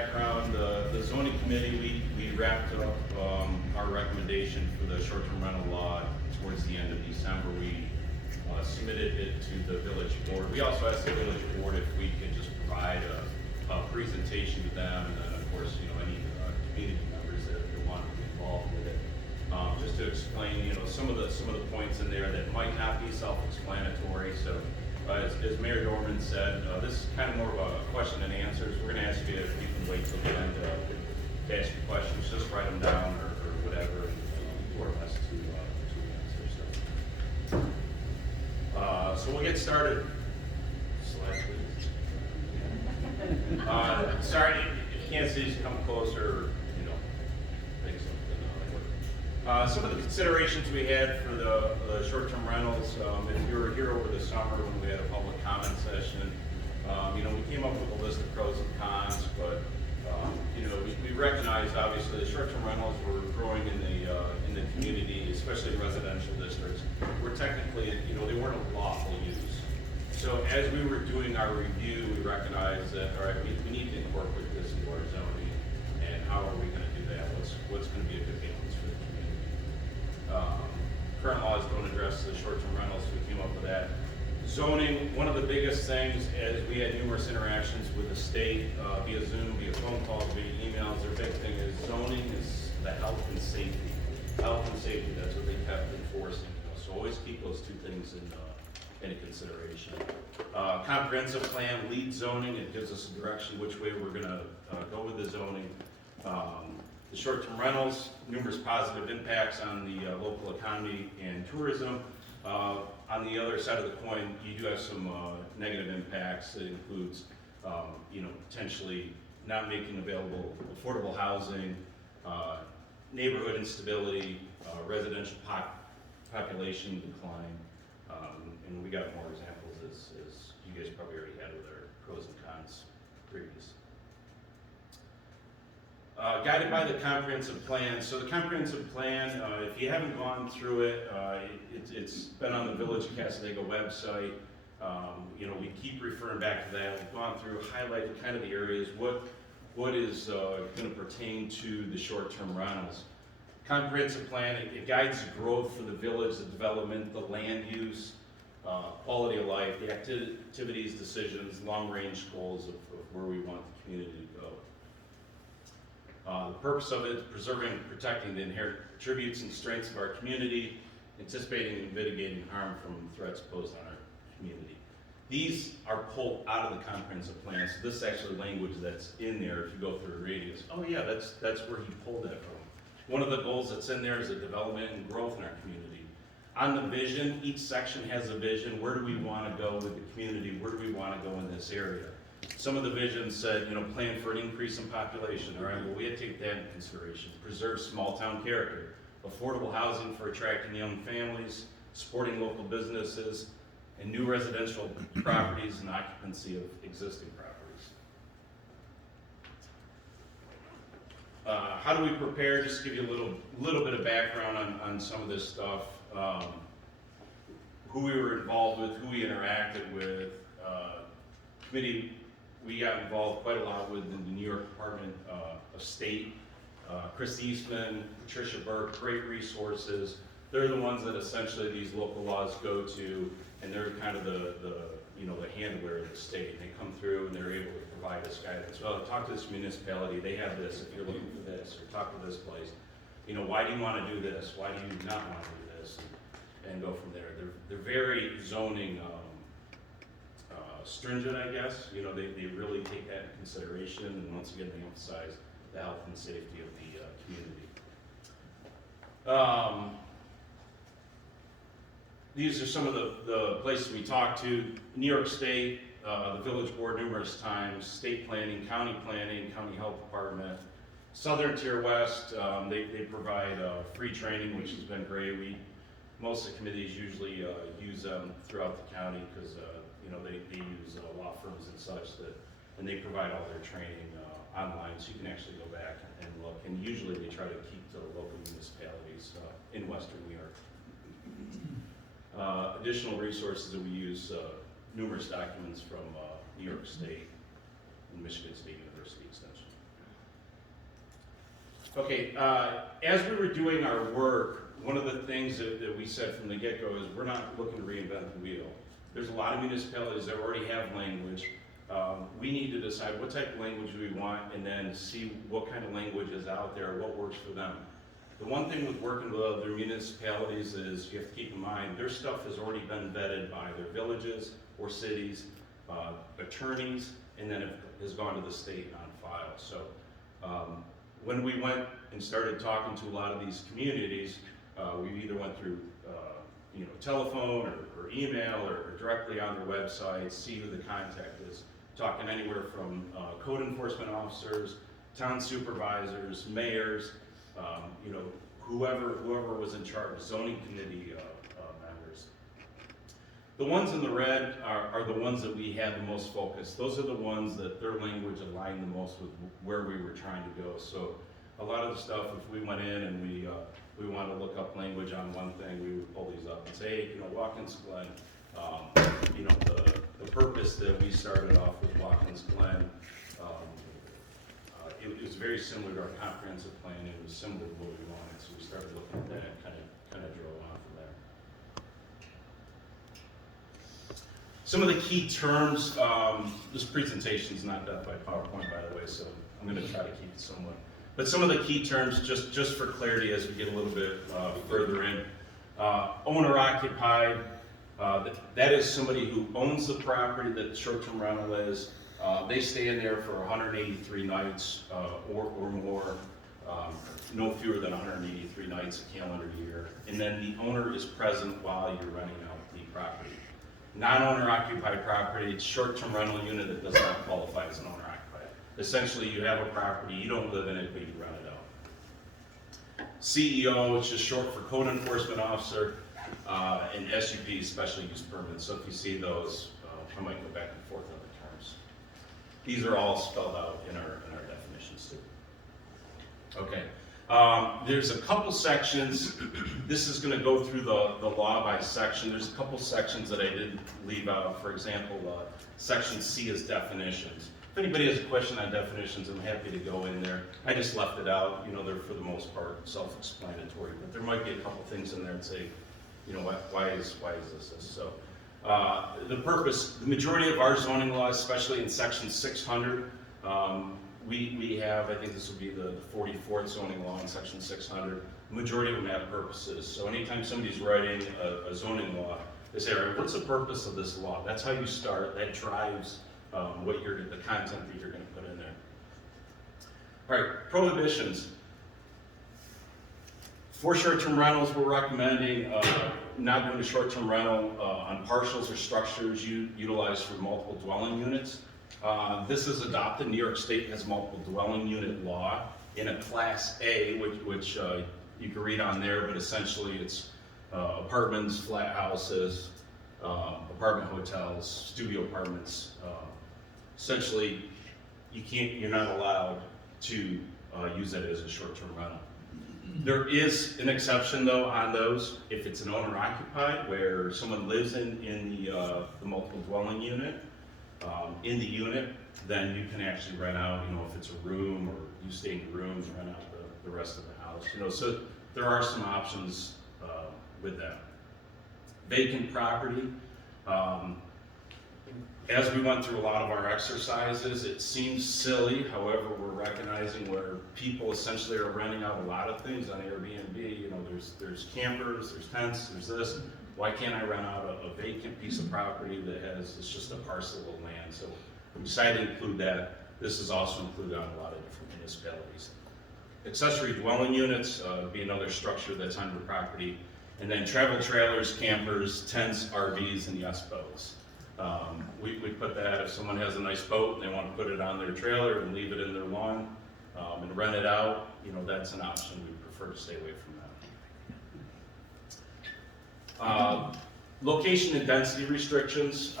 background, the zoning committee, we wrapped up our recommendation for the short-term rental law towards the end of December. We submitted it to the village board. We also asked the village board if we could just provide a presentation to them, and then of course, any community members that want to be involved with it, just to explain, some of the points in there that might not be self-explanatory. So, as Mayor Dorman said, this is kind of more of a question and answers. We're going to ask you if you can wait till the end to ask your questions. Just write them down or whatever, and do our best to answer. So we'll get started. Slide, please. Sorry, if you can't see, just come closer. Make something. Some of the considerations we had for the short-term rentals, if you were here over the summer when we had a public comment session, we came up with a list of pros and cons, but we recognized obviously the short-term rentals were growing in the community, especially in residential districts, where technically, they weren't a lawful use. So as we were doing our review, we recognized that, all right, we need to incorporate this into our zoning, and how are we going to do that? What's going to be a good balance for the community? Current laws don't address the short-term rentals, so we came up with that. Zoning, one of the biggest things, as we had numerous interactions with the state, via Zoom, via phone calls, via emails, their big thing is zoning is the health and safety. Health and safety, that's what they kept enforcing. So always keep those two things in consideration. Comprehensive plan leads zoning. It gives us a direction which way we're going to go with the zoning. The short-term rentals, numerous positive impacts on the local economy and tourism. On the other side of the coin, you do have some negative impacts. It includes, potentially not making available affordable housing, neighborhood instability, residential population decline, and we got more examples as you guys probably already had with our pros and cons previous. Guided by the comprehensive plan. So the comprehensive plan, if you haven't gone through it, it's been on the Village of Cassadaga website. We keep referring back to that. We've gone through, highlighted kind of the areas, what is going to pertain to the short-term rentals. Comprehensive plan, it guides the growth for the village, the development, the land use, quality of life, the activities, decisions, long-range goals of where we want the community to go. The purpose of it is preserving and protecting the inherent attributes and strengths of our community, anticipating and mitigating harm from threats posed on our community. These are pulled out of the comprehensive plan, so this is actually language that's in there. If you go through a radius, oh yeah, that's where he pulled that from. One of the goals that's in there is the development and growth in our community. On the vision, each section has a vision. Where do we want to go with the community? Where do we want to go in this area? Some of the visions said, plan for an increase in population. All right, well, we had to take that into consideration. Preserve small town character, affordable housing for attracting young families, supporting local businesses, and new residential properties and occupancy of existing properties. How do we prepare? Just to give you a little bit of background on some of this stuff. Who we were involved with, who we interacted with. Committee we got involved quite a lot with in the New York Department of State. Chris Eastman, Patricia Burke, great resources. They're the ones that essentially these local laws go to, and they're kind of the handler of the state. They come through and they're able to provide us guidance. Well, talk to this municipality, they have this if you're looking for this, or talk to this place. Why do you want to do this? Why do you not want to do this? And go from there. They're very zoning stringent, I guess. They really take that into consideration, and once again, they emphasize the health and safety of the community. These are some of the places we talked to. New York State, the Village Board numerous times, state planning, county health department. Southern Tier West, they provide free training, which has been great. Most of the committees usually use them throughout the county because they use law firms and such and they provide all their training online, so you can actually go back and look. And usually they try to keep the local municipalities in Western New York. Additional resources that we use, numerous documents from New York State and Michigan State University Extension. Okay, as we were doing our work, one of the things that we said from the get-go is we're not looking to reinvent the wheel. There's a lot of municipalities that already have language. We need to decide what type of language we want and then see what kind of language is out there, what works for them. The one thing with working with other municipalities is you have to keep in mind their stuff has already been vetted by their villages or cities, attorneys, and then it has gone to the state on file. So when we went and started talking to a lot of these communities, we either went through telephone or email or directly on their website, see who the contact is. Talking anywhere from code enforcement officers, town supervisors, mayors, whoever was in charge, zoning committee members. The ones in the red are the ones that we had the most focus. Those are the ones that their language aligned the most with where we were trying to go. So a lot of the stuff, if we went in and we wanted to look up language on one thing, we would pull these up and say, hey, Watkins Glen, the purpose that we started off with Watkins Glen, it was very similar to our comprehensive plan. It was similar to what we wanted, so we started looking at that and kind of drove on from there. Some of the key terms, this presentation is not done by PowerPoint, by the way, so I'm going to try to keep it somewhat. But some of the key terms, just for clarity as we get a little bit further in, owner-occupied, that is somebody who owns the property that the short-term rental is. They stay in there for 183 nights or more, no fewer than 183 nights a calendar year. And then the owner is present while you're renting out the property. Non-owner occupied property, it's short-term rental unit that does not qualify as an owner occupied. Essentially, you have a property, you don't live in it, but you rent it out. CEO, which is short for code enforcement officer, and SUP, special use permits. So if you see those, I might go back and forth on the terms. These are all spelled out in our definitions too. Okay. There's a couple sections. This is going to go through the law by section. There's a couple sections that I did leave out. For example, section C is definitions. If anybody has a question on definitions, I'm happy to go in there. I just left it out. They're for the most part self-explanatory, but there might be a couple things in there that say, why is this? So the purpose, the majority of our zoning laws, especially in section 600, we have, I think this will be the 44th zoning law in section 600. The majority of them have purposes. So anytime somebody's writing a zoning law, they say, all right, what's the purpose of this law? That's how you start. That drives the content that you're going to put in there. All right, prohibitions. For short-term rentals, we're recommending not doing a short-term rental on parcels or structures utilized for multiple dwelling units. This is adopted. New York State has multiple dwelling unit law in a Class A, which you can read on there, but essentially it's apartments, flat houses, apartment hotels, studio apartments. Essentially, you're not allowed to use that as a short-term rental. There is an exception though on those. If it's an owner occupied where someone lives in the multiple dwelling unit, in the unit, then you can actually rent out, if it's a room or you stay in rooms, rent out the rest of the house. So there are some options with that. Vacant property. As we went through a lot of our exercises, it seems silly, however, we're recognizing where people essentially are renting out a lot of things on Airbnb. There's campers, there's tents, there's this. Why can't I rent out a vacant piece of property that it's just a parcel of land? So we decided to include that. This is also included on a lot of different municipalities. Accessory dwelling units be another structure that's on your property. And then travel trailers, campers, tents, RVs, and yes boats. We put that if someone has a nice boat and they want to put it on their trailer and leave it in their lawn and rent it out, that's an option. We prefer to stay away from that. Location and density restrictions.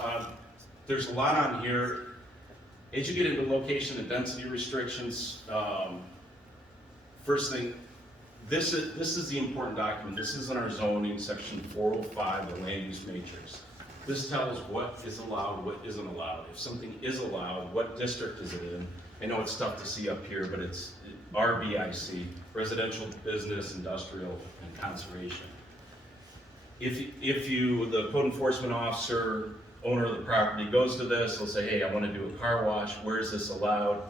There's a lot on here. As you get into location and density restrictions, first thing, this is the important document. This is in our zoning, section 405, the land use matrix. This tells what is allowed, what isn't allowed. If something is allowed, what district is it in? I know it's tough to see up here, but RBIC, residential, business, industrial, and conservation. If you, the code enforcement officer, owner of the property goes to this, they'll say, hey, I want to do a car wash, where is this allowed?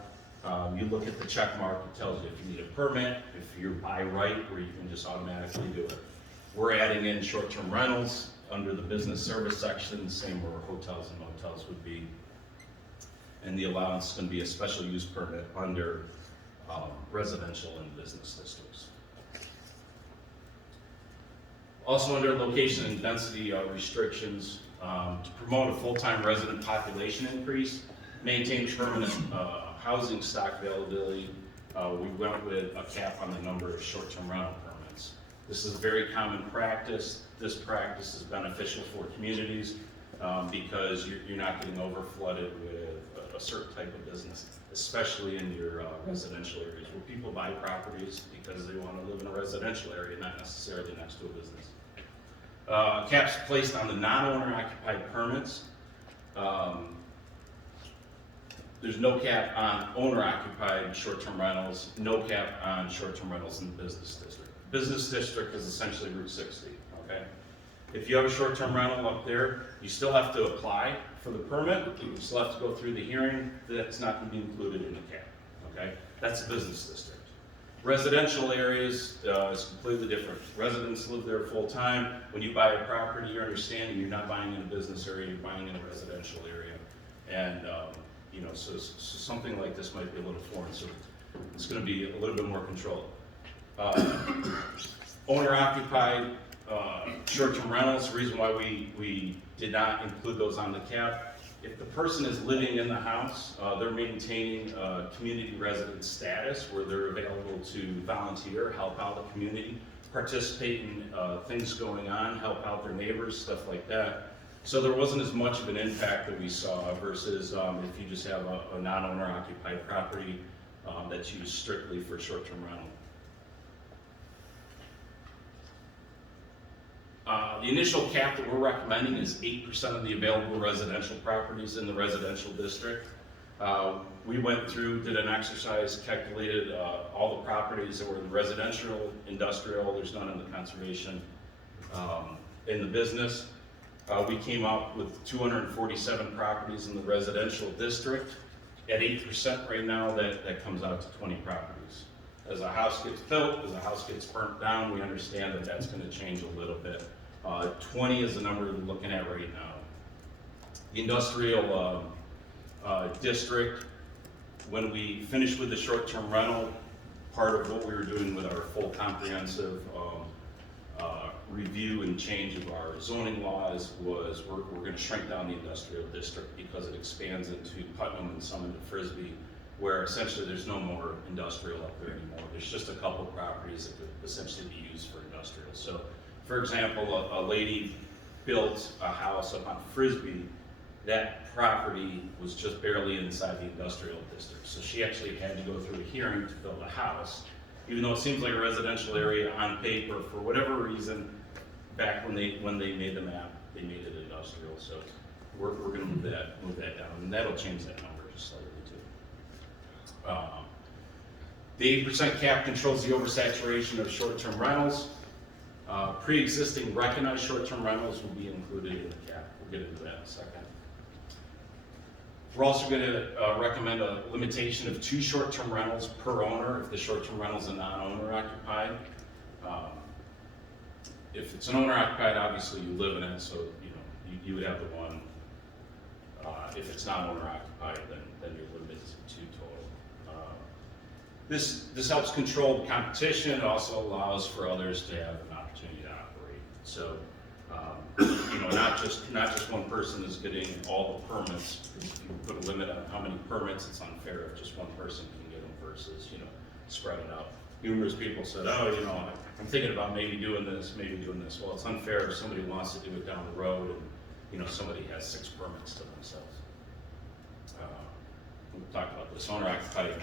You look at the check mark, it tells you if you need a permit, if you're by right, where you can just automatically do it. We're adding in short-term rentals under the business service section, same where hotels and motels would be. And the allowance is going to be a special use permit under residential and business districts. Also under location and density restrictions, to promote a full-time resident population increase, maintain permanent housing stock availability, we went with a cap on the number of short-term rental permits. This is a very common practice. This practice is beneficial for communities because you're not getting over flooded with a certain type of business, especially in your residential areas where people buy properties because they want to live in a residential area, not necessarily next to a business. Caps placed on the non-owner occupied permits. There's no cap on owner occupied short-term rentals, no cap on short-term rentals in the business district. Business district is essentially Route 60, okay? If you have a short-term rental up there, you still have to apply for the permit, you still have to go through the hearing, that's not gonna be included in the cap, okay? That's the business district. Residential areas is completely different. Residents live there full-time. When you buy a property, you're understanding you're not buying in a business area, you're buying in a residential area. And you know, so something like this might be a little foreign, so it's gonna be a little bit more controlled. Owner-occupied short-term rentals, the reason why we did not include those on the cap, if the person is living in the house, they're maintaining community resident status where they're available to volunteer, help out the community, participate in things going on, help out their neighbors, stuff like that. So there wasn't as much of an impact that we saw versus if you just have a non-owner occupied property that's used strictly for short-term rental. The initial cap that we're recommending is 8% of the available residential properties in the residential district. We went through, did an exercise, calculated all the properties that were in the residential, industrial, there's none in the conservation, in the business. We came up with 247 properties in the residential district. At 8% right now, that comes out to 20 properties. As a house gets built, as a house gets burnt down, we understand that that's going to change a little bit. 20 is the number we're looking at right now. The industrial district, when we finished with the short-term rental, part of what we were doing with our full comprehensive review and change of our zoning laws was we're going to shrink down the industrial district because it expands into Putnam and some into Frisbee, where essentially there's no more industrial up there anymore. There's just a couple of properties that could essentially be used for industrial. So, for example, a lady built a house up on Frisbee. That property was just barely inside the industrial district. So she actually had to go through a hearing to build a house, even though it seems like a residential area on paper. For whatever reason, back when they made the map, they made it industrial. So we're going to move that down, and that'll change that number just slightly too. The 8% cap controls the oversaturation of short-term rentals. Pre-existing recognized short-term rentals will be included in the cap. We'll get into that in a second. We're also going to recommend a limitation of 2 short-term rentals per owner if the short-term rental is a non-owner occupied. If it's an owner occupied, obviously you live in it, so you would have the one. If it's not owner occupied, then you're limited to 2 total. This helps control the competition. It also allows for others to have an opportunity to operate. So, not just one person is getting all the permits. If you put a limit on how many permits, it's unfair if just one person can get them versus spread it out. Numerous people said, oh, I'm thinking about maybe doing this. Well, it's unfair if somebody wants to do it down the road and somebody has 6 permits to themselves. We'll talk about this. Owner occupied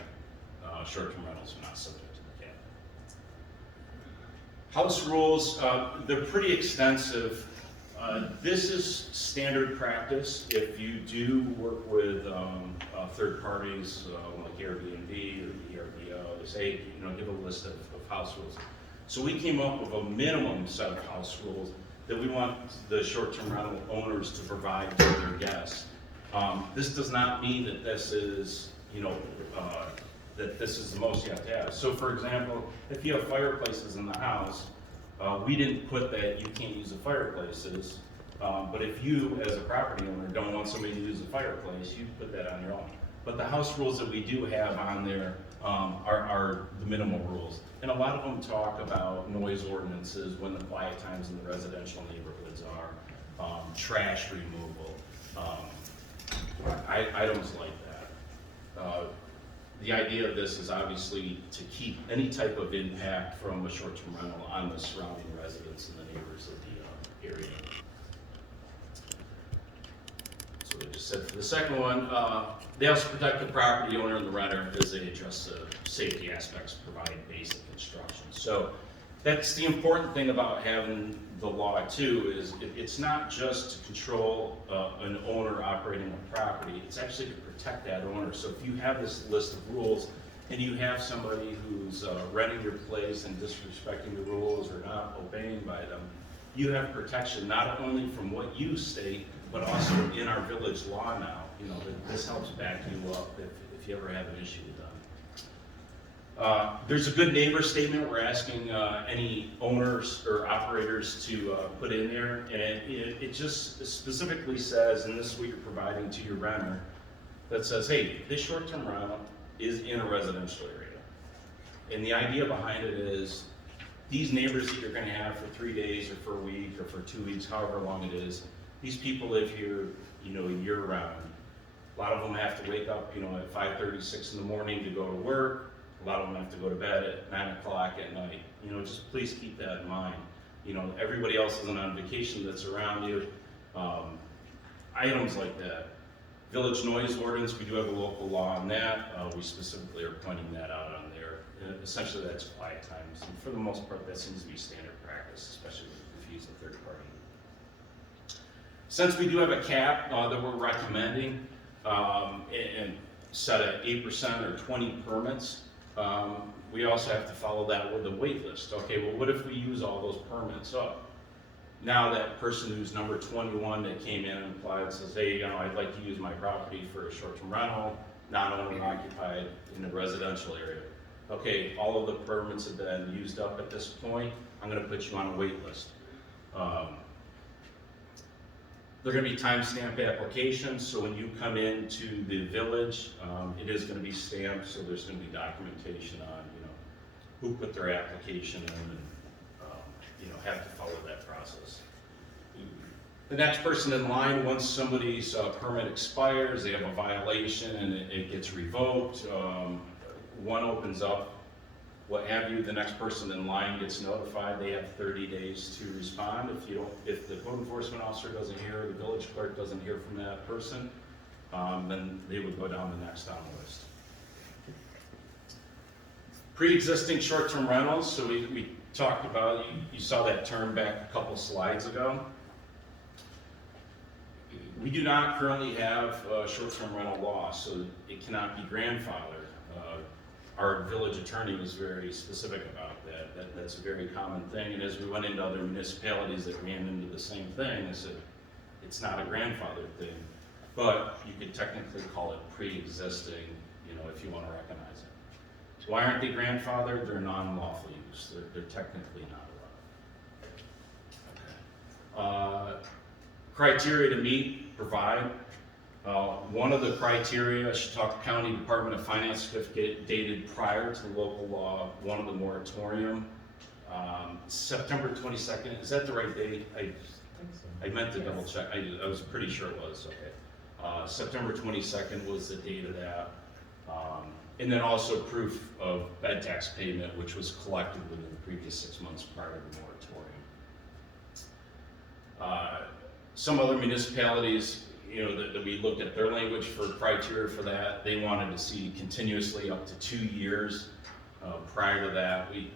short-term rentals are not subject to the cap. House rules, they're pretty extensive. This is standard practice. If you do work with third parties like Airbnb or VRBO, this hey, give a list of house rules. So we came up with a minimum set of house rules that we want the short-term rental owners to provide to their guests. This does not mean that this is, that this is the most you have to have. So for example, if you have fireplaces in the house, we didn't put that you can't use the fireplaces, but if you, as a property owner, don't want somebody to use the fireplace, you put that on your own. But the house rules that we do have on there are the minimal rules. And a lot of them talk about noise ordinances, when the quiet times in the residential neighborhoods are, trash removal, items like that. The idea of this is obviously to keep any type of impact from a short-term rental on the surrounding residents and the neighbors of the area. So we just said for the second one, they also protect the property owner and the renter as they address the safety aspects, provide basic instructions. So that's the important thing about having the law too, is it's not just to control an owner operating a property, it's actually to protect that owner. So if you have this list of rules and you have somebody who's renting your place and disrespecting the rules or not obeying by them, you have protection not only from what you state, but also in our village law now. This helps back you up if you ever have an issue with them. There's a good neighbor statement we're asking any owners or operators to put in there, and it just specifically says, and this is what you're providing to your renter, that says, hey, this short-term rental is in a residential area. And the idea behind it is, these neighbors that you're gonna have for 3 days or for a week or for 2 weeks, however long it is, these people live here, year round. A lot of them have to wake up, at 5:30, 6 in the morning to go to work. A lot of them have to go to bed at 9 o'clock at night. Just please keep that in mind. Everybody else isn't on vacation that's around you. Items like that. Village noise ordinance, we do have a local law on that. We specifically are pointing that out on there. Essentially, that's quiet times. And for the most part, that seems to be standard practice, especially if you use a third party. Since we do have a cap that we're recommending, and set at 8% or 20 permits, we also have to follow that with a wait list. Okay, well, what if we use all those permits up? Now that person who's number 21 that came in and applied says, hey, I'd like to use my property for a short-term rental, non-owner occupied in a residential area. Okay, all of the permits have been used up at this point. I'm going to put you on a wait list. They're going to be time-stamped applications, so when you come into the village, it is going to be stamped, so there's going to be documentation on, who put their application in, and have to follow that process. The next person in line, once somebody's permit expires, they have a violation and it gets revoked, one opens up, what have you, the next person in line gets notified. They have 30 days to respond. If the code enforcement officer doesn't hear, the village clerk doesn't hear from that person, then they would go down the next on the list. Pre-existing short-term rentals, so we talked about, you saw that term back a couple slides ago. We do not currently have a short-term rental law, so it cannot be grandfathered. Our village attorney was very specific about that. That's a very common thing, and as we went into other municipalities that ran into the same thing, they said it's not a grandfathered thing, but you could technically call it pre-existing, if you want to recognize it. Why aren't they grandfathered? They're non-lawful use. They're technically not allowed. Okay. Criteria to meet, provide. One of the criteria, Chautauqua County Department of Finance certificate dated prior to the local law, one of the moratorium. September 22nd, is that the right date? I meant to double check, I was pretty sure it was, okay. September 22nd was the date of that. And then also proof of bed tax payment, which was collected within the previous 6 months prior to the moratorium. Some other municipalities, that we looked at their language for criteria for that, they wanted to see continuously up to 2 years. Prior to that, we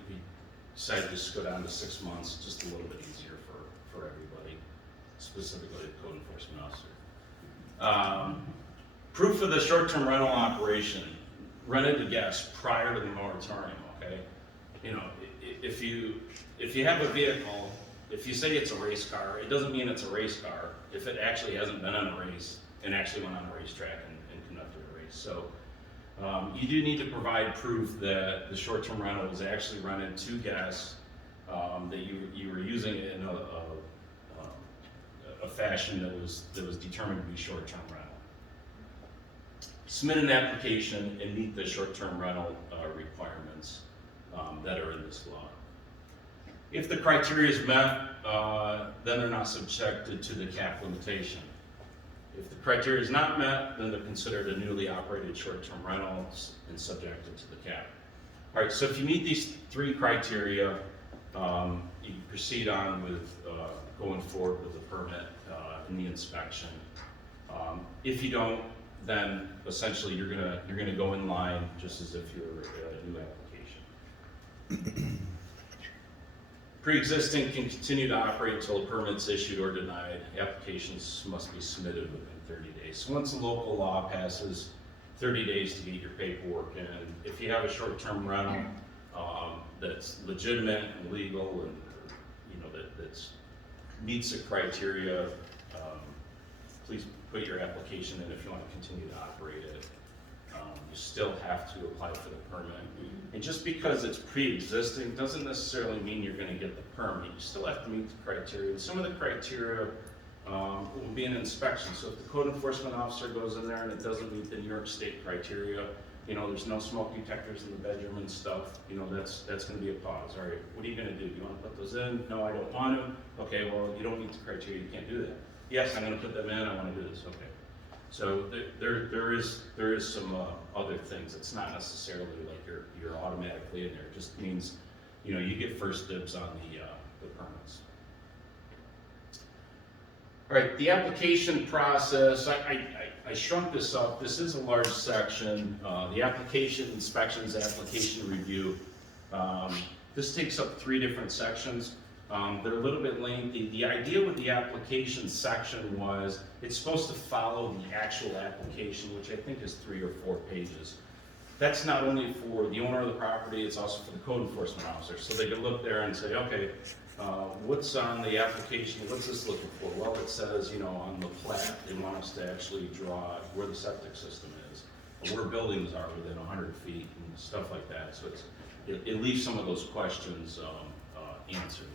decided to just go down to 6 months, just a little bit easier for everybody, specifically the code enforcement officer. Proof of the short-term rental operation. rented to guests prior to the moratorium, okay? You know, if you have a vehicle, if you say it's a race car, it doesn't mean it's a race car if it actually hasn't been on a race and actually went on a racetrack and conducted a race. So you do need to provide proof that the short-term rental was actually rented to guests, that you were using it in a fashion that was determined to be short-term rental. Submit an application and meet the short-term rental requirements that are in this law. If the criteria is met, then they're not subjected to the cap limitation. If the criteria is not met, then they're considered a newly operated short-term rental and subjected to the cap. All right, so if you meet these three criteria, you can proceed on with going forward with the permit and the inspection. If you don't, then essentially you're gonna go in line just as if you're a new application. Pre-existing can continue to operate until a permit's issued or denied. Applications must be submitted within 30 days. So once the local law passes, 30 days to get your paperwork in. If you have a short-term rental that's legitimate and legal and that meets the criteria, please put your application in if you want to continue to operate it. You still have to apply for the permit. And just because it's pre-existing doesn't necessarily mean you're going to get the permit. You still have to meet the criteria. And some of the criteria will be an inspection. So if the code enforcement officer goes in there and it doesn't meet the New York State criteria, there's no smoke detectors in the bedroom and stuff, that's going to be a pause. All right, what are you going to do? Do you want to put those in? No, I don't want to. Okay, well, you don't meet the criteria. You can't do that. Yes, I'm going to put them in. I want to do this. Okay. So there is some other things. It's not necessarily like you're automatically in there. It just means you get first dibs on the permits. All right, the application process. I shrunk this up. This is a large section. The application inspections, application review. This takes up 3 different sections. They're a little bit lengthy. The idea with the application section was it's supposed to follow the actual application, which I think is 3 or 4 pages. That's not only for the owner of the property, it's also for the code enforcement officer. So they can look there and say, okay, what's on the application? What's this looking for? Well, it says, on the plat, they want us to actually draw where the septic system is, or where buildings are within 100 feet and stuff like that. So it leaves some of those questions answered.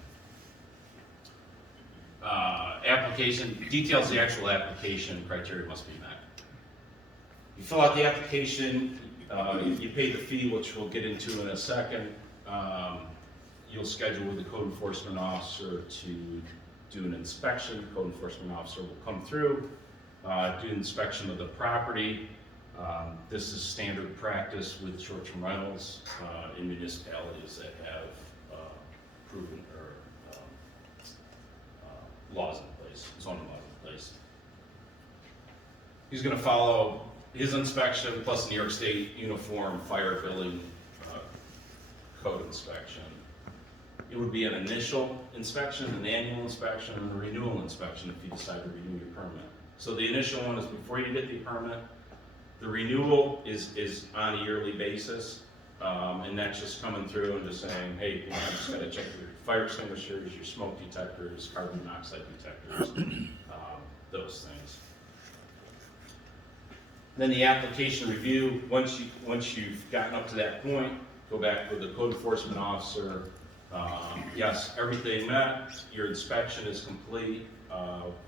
Application details the actual application criteria must be met. You fill out the application, you pay the fee, which we'll get into in a second. You'll schedule with the code enforcement officer to do an inspection. Code enforcement officer will come through, do an inspection of the property. This is standard practice with short-term rentals in municipalities that have proven laws in place, zoning laws in place. He's going to follow his inspection plus New York State uniform fire building code inspection. It would be an initial inspection, an annual inspection, and a renewal inspection if you decide to renew your permit. So the initial one is before you get the permit. The renewal is on a yearly basis, and that's just coming through and just saying, hey, you just got to check your fire extinguishers, your smoke detectors, carbon monoxide detectors, those things. Then the application review. Once you've gotten up to that point, go back with the code enforcement officer. Yes, everything met. Your inspection is complete.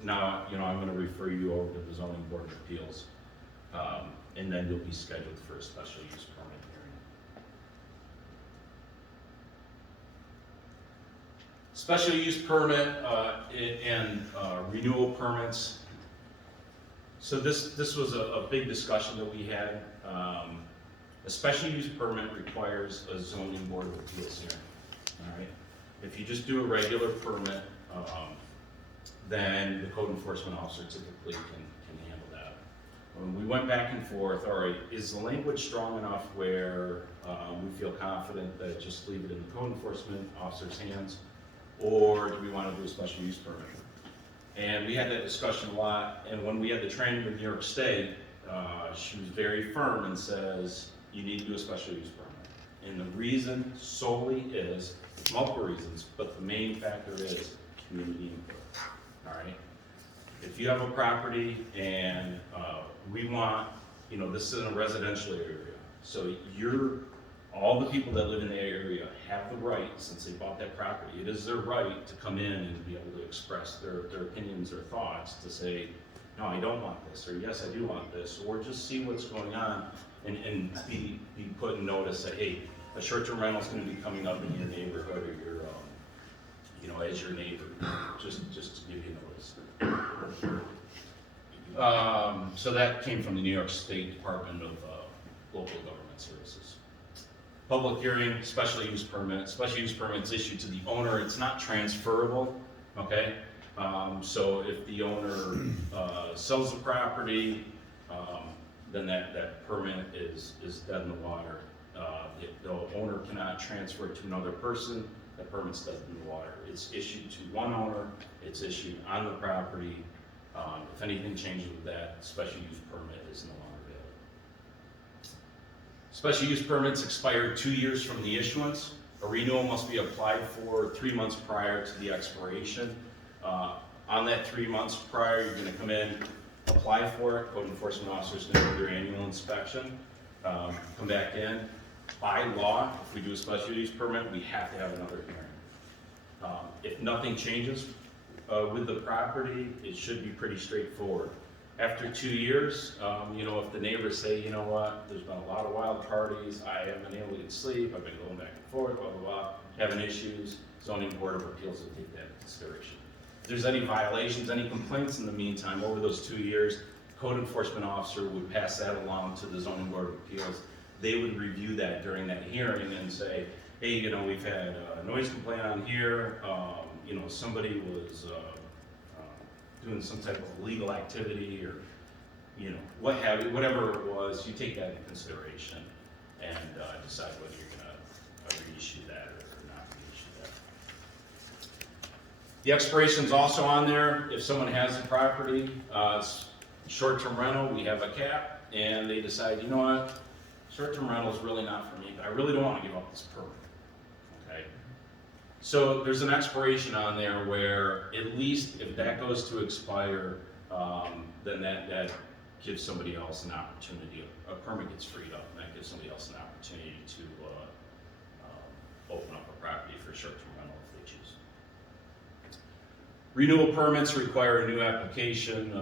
Now, I'm going to refer you over to the Zoning Board of Appeals, and then you'll be scheduled for a special use permit hearing. Special use permit and renewal permits. So this was a big discussion that we had. A special use permit requires a Zoning Board of Appeals hearing. All right. If you just do a regular permit, then the code enforcement officer typically can handle that. When we went back and forth, all right, is the language strong enough where we feel confident that just leave it in the code enforcement officer's hands, or do we want to do a special use permit? And we had that discussion a lot, and when we had the training with New York State, she was very firm and says, you need to do a special use permit. And the reason solely is, multiple reasons, but the main factor is community input, all right? If you have a property and we want, this is in a residential area, so all the people that live in the area have the right, since they bought that property, it is their right to come in and be able to express their opinions or thoughts, to say, no, I don't want this, or yes, I do want this, or just see what's going on and be put in notice that, hey, a short-term rental is gonna be coming up in your neighborhood, or your, as your neighbor, just to give you notice. So that came from the New York State Department of Local Government Services. Public hearing, special use permit. Special use permit's issued to the owner. It's not transferable, okay? So if the owner sells the property, then that permit is dead in the water. If the owner cannot transfer it to another person, that permit's dead in the water. It's issued to one owner, it's issued on the property. If anything changes with that, special use permit is no longer valid. Special use permits expire 2 years from the issuance. A renewal must be applied for 3 months prior to the expiration. On that 3 months prior, you're gonna come in, apply for it, code enforcement officer's gonna do their annual inspection, come back in. By law, if we do a special use permit, we have to have another hearing. If nothing changes with the property, it should be pretty straightforward. After 2 years, if the neighbors say, you know what, there's been a lot of wild parties, I haven't been able to get sleep, I've been going back and forth, blah, blah, blah, having issues, zoning board of appeals will take that into consideration. If there's any violations, any complaints in the meantime, over those 2 years, code enforcement officer would pass that along to the zoning board of appeals. They would review that during that hearing and say, hey, we've had a noise complaint on here, somebody was doing some type of illegal activity, or what have you, whatever it was, you take that into consideration and decide whether you're gonna reissue that or not reissue that. The expiration's also on there. If someone has a property, it's short-term rental, we have a cap, and they decide, you know what, short-term rental is really not for me, but I really don't want to give up this permit, okay? So there's an expiration on there where, at least if that goes to expire, then that gives somebody else an opportunity. A permit gets freed up, and that gives somebody else an opportunity to open up a property for short-term rental if they choose. Renewal permits require a new application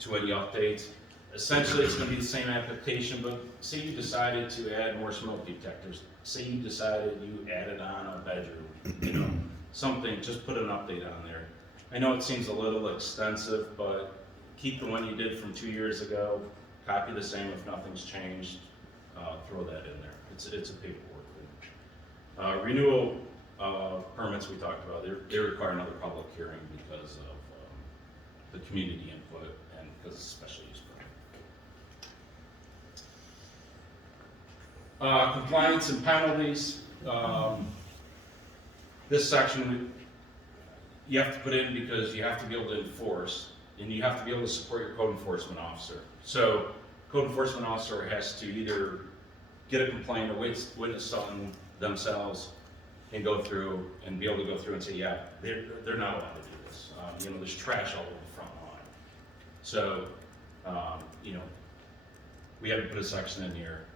to any updates. Essentially, it's going to be the same application, but say you decided to add more smoke detectors. Say you decided you added on a bedroom, something, just put an update on there. I know it seems a little extensive, but keep the one you did from 2 years ago, copy the same if nothing's changed, throw that in there. It's a paperwork thing. Renewal permits we talked about, they require another public hearing because of the community input and because it's special use permit. Compliance and penalties. This section you have to put in because you have to be able to enforce, and you have to be able to support your code enforcement officer. So code enforcement officer has to either get a complaint or witness something themselves and go through and be able to go through and say, yeah, they're not allowed to do this. There's trash all over the front lawn. So, we have to put a section in here.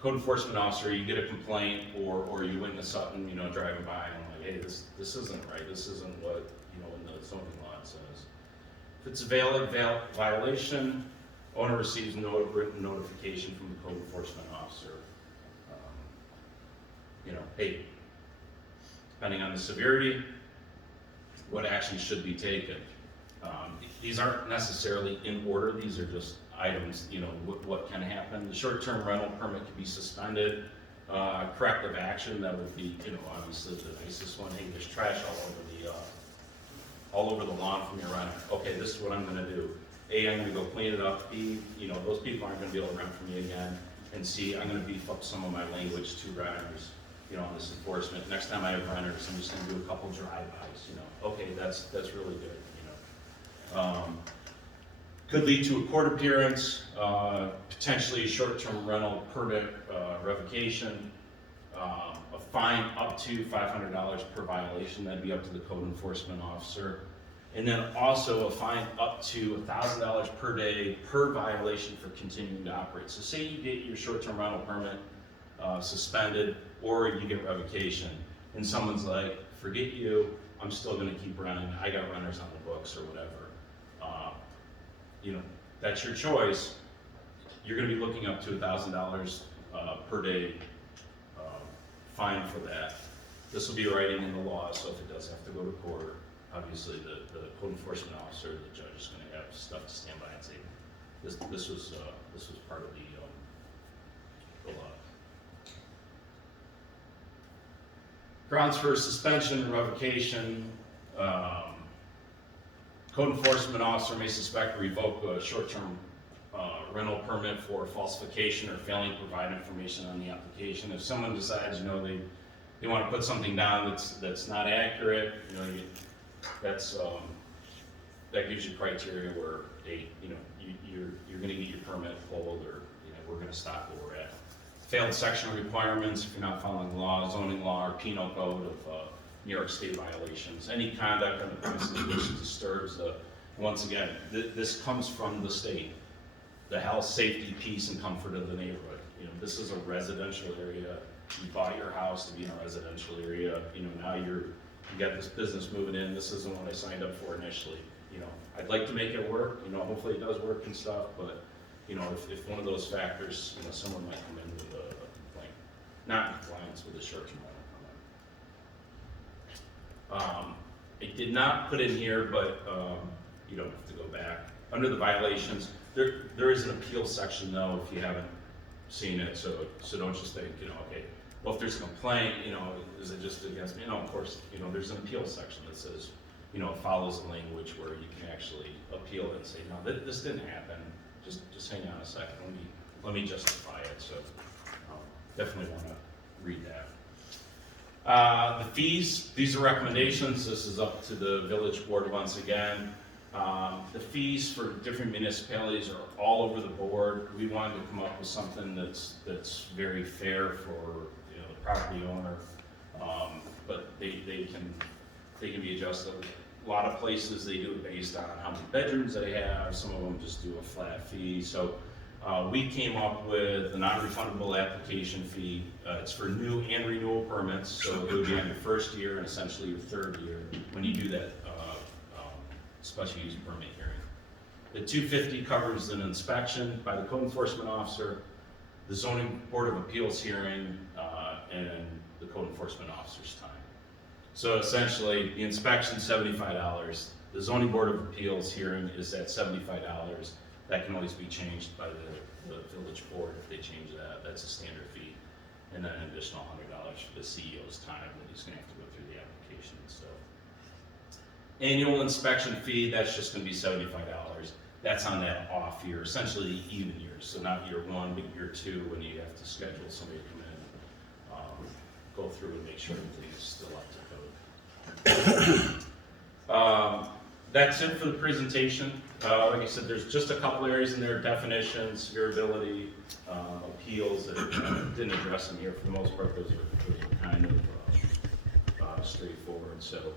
Code enforcement officer, you get a complaint or you witness something, driving by, and I'm like, hey, this isn't right. This isn't what, in the zoning law it says. If it's a valid violation, owner receives written notification from the code enforcement officer. Hey, depending on the severity, what action should be taken. These aren't necessarily in order. These are just items, what can happen. The short-term rental permit can be suspended. Corrective action, that would be, obviously the nicest one. Hey, there's trash all over the lawn from your renter. Okay, this is what I'm gonna do. A, I'm gonna go clean it up. B, those people aren't gonna be able to rent from me again. And C, I'm gonna beef up some of my language to renters, on this enforcement. Next time I have renters, I'm just gonna do a couple drive-bys, Okay, that's really good, Could lead to a court appearance, potentially a short-term rental permit revocation, a fine up to $500 per violation. That'd be up to the code enforcement officer. And then also a fine up to $1,000 per day per violation for continuing to operate. So say you get your short-term rental permit suspended, or you get revocation, and someone's like, forget you, I'm still gonna keep renting, I got renters on the books or whatever. You know, that's your choice. You're gonna be looking up to $1,000 per day fine for that. This will be writing in the law, so if it does have to go to court, obviously the code enforcement officer, the judge is gonna have stuff to stand by and say, this was part of the law. Grounds for suspension and revocation. Code enforcement officer may suspect or revoke a short-term rental permit for falsification or failing to provide information on the application. If someone decides, you know, they want to put something down that's not accurate, you know, that gives you criteria where, hey, you know, you're going to get your permit pulled, or you know, we're going to stop where we're at. Failed sectional requirements if you're not following the law, zoning law, or penal code of New York State violations. Any conduct on the premises which disturbs the, once again, this comes from the state, the health, safety, peace, and comfort of the neighborhood. You know, this is a residential area. You bought your house to be in a residential area. You know, now you got this business moving in. This isn't what I signed up for initially. You know, I'd like to make it work. You know, hopefully it does work and stuff. But you know, if one of those factors, you know, someone might come in with a complaint, not in compliance with the short-term rental permit. I did not put in here, but you don't have to go back. Under the violations, there is an appeal section though, if you haven't seen it, so don't just think, you know, okay, well, if there's a complaint, you know, is it just against me? No, of course, you know, there's an appeal section that says, you know, it follows the language where you can actually appeal it and say, no, this didn't happen. Just hang on a second. Let me justify it. So definitely want to read that. The fees. These are recommendations. This is up to the village board once again. The fees for different municipalities are all over the board. We wanted to come up with something that's very fair for, you know, the property owner, but they can be adjusted. A lot of places they do it based on how many bedrooms they have. Some of them just do a flat fee. So we came up with a non-refundable application fee. It's for new and renewal permits, so it would be on your first year and essentially your third year when you do that special use permit hearing. The $250 covers an inspection by the code enforcement officer, the zoning board of appeals hearing, and the code enforcement officer's time. So essentially, the inspection $75. The zoning board of appeals hearing is at $75. That can always be changed by the village board if they change that. That's a standard fee, and then an additional $100 for the CEO's time that he's going to have to go through the application and stuff. Annual inspection fee, that's just going to be $75. That's on that off year, essentially the even years. So not year one, but year two, when you have to schedule somebody to come in, go through and make sure everything is still up to code. That's it for the presentation. Like I said, there's just a couple areas in there: definitions, severability, appeals that didn't address them here. For the most part, those are kind of straightforward. So.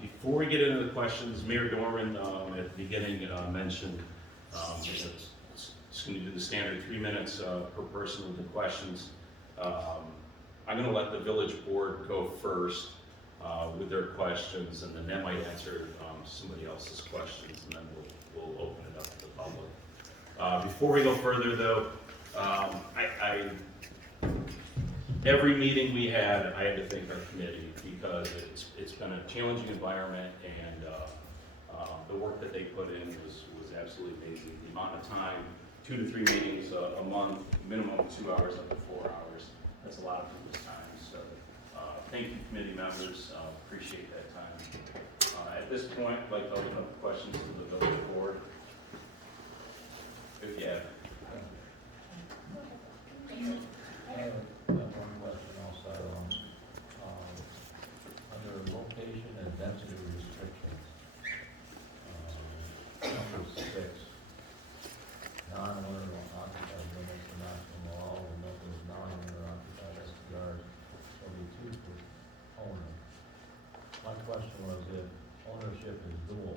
Before we get into the questions, Mayor Dorman at the beginning mentioned it's going to do the standard 3 minutes per person with the questions. I'm going to let the village board go first with their questions, and then that might answer somebody else's questions, and then we'll open it up to the public. Before we go further, though, every meeting we had, I had to thank our committee because it's been a challenging environment, and the work that they put in was absolutely amazing. The amount of time, 2 to 3 meetings a month, minimum 2 hours up to 4 hours. That's a lot of people's time. So thank you, committee members. Appreciate that time. At this point, I'd like to open up questions to the village board. If you have. I have one question also under location and density restrictions. Number 6, question was if ownership is dual,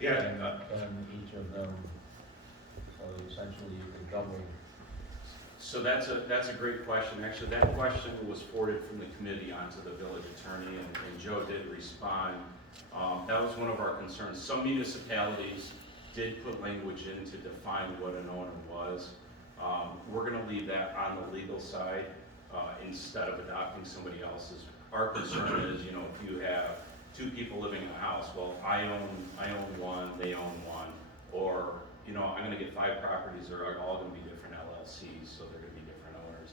Yeah, can each of them, so essentially you could double. so that's a great question. Actually, that question was forwarded from the committee onto the village attorney, and Joe did respond. That was one of our concerns. Some municipalities did put language in to define what an owner was. We're gonna leave that on the legal side, instead of adopting somebody else's. Our concern is, you know, if you have two people living in a house, well, I own one, they own one, or, you know, I'm gonna get 5 properties, they're all gonna be different LLCs, so they're gonna be different owners.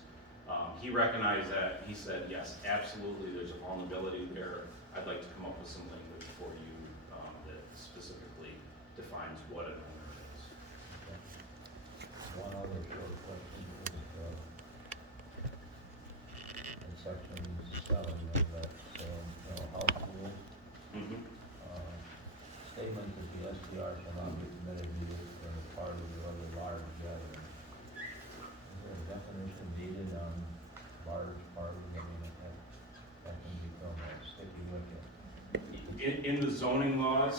He recognized that, he said, yes, absolutely, there's a vulnerability there. I'd like to come up with some language for you, that specifically defines what an owner is. One other short question is, in section 7 of that, house rules, statement that the STR shall not be permitted to be used for a party or other large gathering. Is there a definition needed on large parties? I mean, that can become a sticky wicket. In the zoning laws,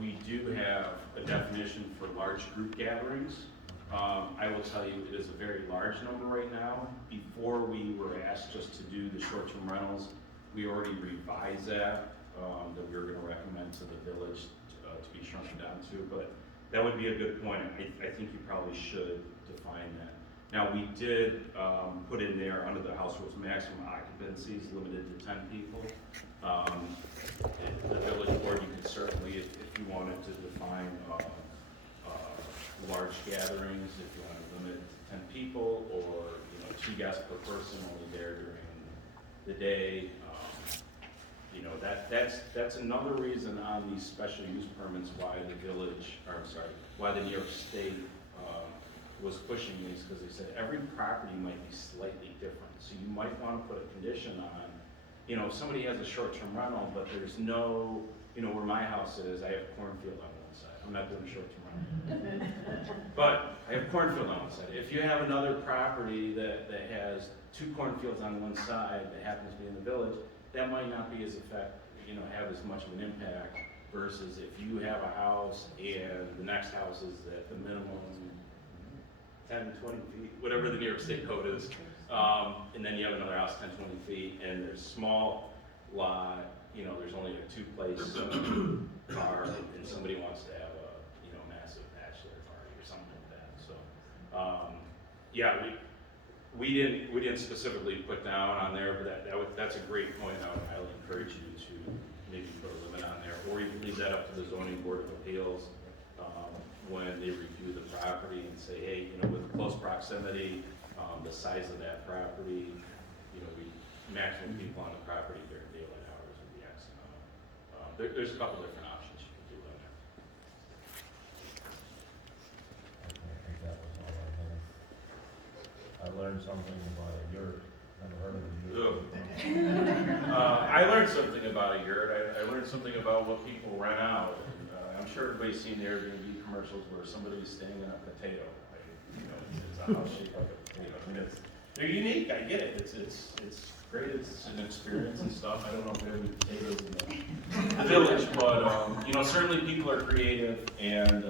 we do have a definition for large group gatherings. I will tell you, it is a very large number right now. Before we were asked just to do the short-term rentals, we already revised that we were gonna recommend to the village to be shrunken down to, but that would be a good point. I think you probably should define that. Now, we did put in there, under the house rules, maximum occupancy is limited to 10 people. The village board, you could certainly, if you wanted to define large gatherings, if you want to limit it to 10 people, or, you know, 2 guests per person only there during the day. You know, that's another reason on these special use permits why the village, or I'm sorry, why the New York State was pushing these, because they said every property might be slightly different. So you might want to put a condition on, you know, if somebody has a short-term rental, but there's no, you know, where my house is, I have cornfield on one side. I'm not doing a short-term rental. But I have cornfield on one side. If you have another property that has 2 cornfields on one side that happens to be in the village, that might not be as have as much of an impact versus if you have a house and the next house is at the minimum 10, 20 feet, whatever the New York State code is, and then you have another house 10, 20 feet, and there's small lot, you know, there's only a 2-place bar, and somebody wants to have a, you know, massive bachelor party or something like that. So, yeah, we didn't specifically put down on there, but that's a great point. I would highly encourage you to maybe put a limit on there, or you can leave that up to the zoning board of appeals when they review the property and say, hey, you know, with close proximity, the size of that property, you know, maximum people on the property during daylight hours would be X amount. There's a couple different options you can do on there. I think that was all I had. I learned something about a yurt. Never heard of a yurt. I learned something about a yurt. I learned something about what people rent out. And, I'm sure everybody's seen the Airbnb commercials where somebody's staying in a potato. Like, you know, it's a house shaped like a potato. I mean, they're unique. I get it. It's great. It's an experience and stuff. I don't know if there are any potatoes in the village, but you know, certainly people are creative, and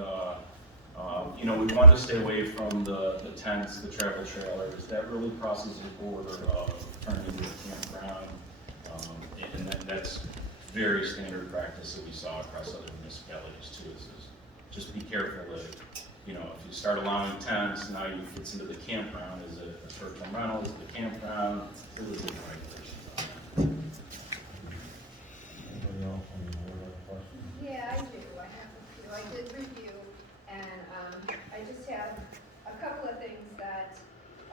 you know, we want to stay away from the tents, the travel trailers. That really crosses the border of turning into a campground, and that's very standard practice that we saw across other municipalities too. Is just be careful that, you know, if you start allowing tents, now you get into the campground. Is it a short-term rental? Is it a campground? Really good regulations on that. Anybody else on the board have a question? Yeah, I do. I have a few. I did review, and I just have a couple of things that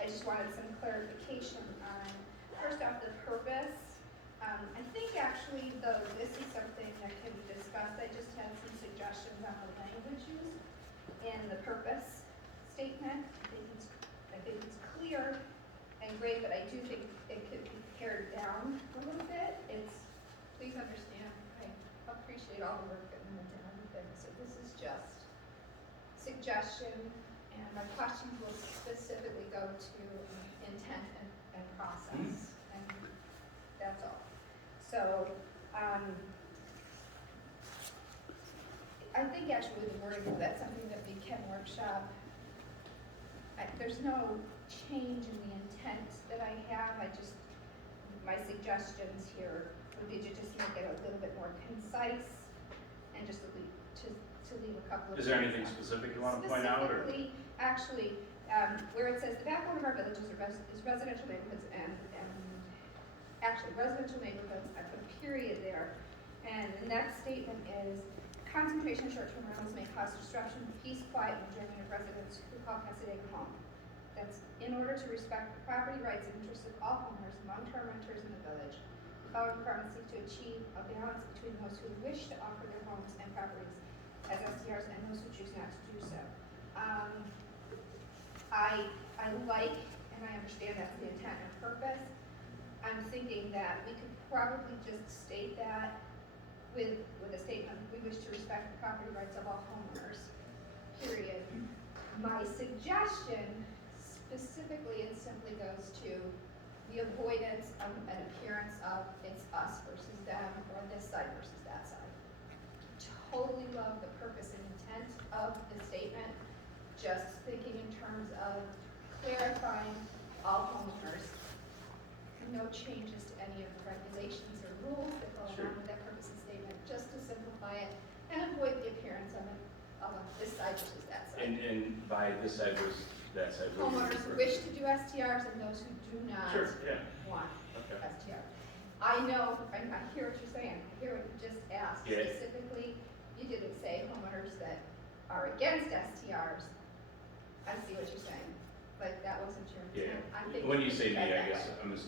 I just wanted some clarification on. First off, the purpose. I think actually, though, this is something that can be discussed. I just had some suggestions on the language used in the purpose statement. I think it's clear and great, but I do think it could be pared down a little bit. Please understand, I appreciate all the work that went into everything. So this is just suggestion, and my questions will specifically go to intent and process, and that's all. So think actually with the wording, that's something that we can workshop. There's no change in the intent that I have, my suggestions here would be to just make it a little bit more concise and just to leave a couple of. Is there anything specific you want to point out, or? Specifically, actually, where it says the backbone of our villages is residential neighborhoods and actually residential neighborhoods, I put a period there. And the next statement is, concentration of short-term rentals may cause disruption of peace, quiet, and enjoyment of residents who call Casadega home. That's in order to respect the property rights and interests of all homeowners and long-term renters in the village. The following requirements seek to achieve a balance between those who wish to offer their homes and properties as STRs and those who choose not to do so. I like, and I understand that's the intent and purpose. I'm thinking that we could probably just state that with a statement, we wish to respect the property rights of all homeowners, period. My suggestion specifically and simply goes to the avoidance of an appearance of it's us versus them or this side versus that side. Totally love the purpose and intent of the statement, just thinking in terms of clarifying all homeowners. No changes to any of the regulations or rules that go along with that purpose and statement, just to simplify it and avoid the appearance of it, this side versus that side. And by this side versus that side. what do you Homeowners who prefer? wish to do STRs and those who do not Sure, yeah, want okay. STR. I know, I hear what you're saying, I hear what you just asked. Yeah. Specifically, you didn't say homeowners that are against STRs. I see what you're saying, but that wasn't your Yeah, intent. I'm thinking when you say me, that I guess, way.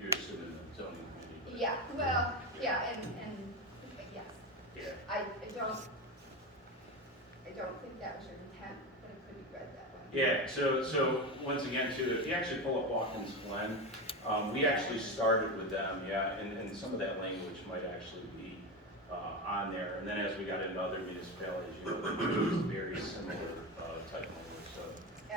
you're assuming the zoning committee. but- Yeah, well, yeah, and yes, Yeah, I don't think that was your intent, but it could be read that way. yeah, so once again, too, if you actually pull up Watkins Glen, we actually started with them, yeah, and some of that language might actually be on there, and then as we got into other municipalities, you know, it was very similar type of language, so.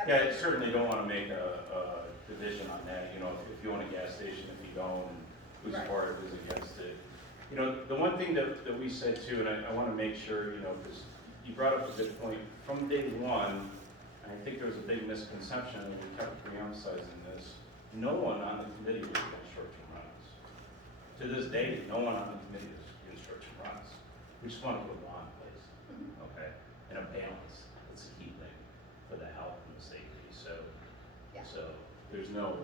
Yeah, I certainly don't want to make a division on that, you know, if you own a gas station, if you don't, and who's Right. for it, who's against it. You know, the one thing that we said too, and I want to make sure, you know, because you brought up a good point, from day one, and I think there was a big misconception, and we kept re-emphasizing this, no one on the committee was against short-term rentals. To this day, no one on the committee is against short-term rentals. We just want to put a law in place, okay? And a balance, that's a key thing for the health and the safety, so. Yeah. So, there's no,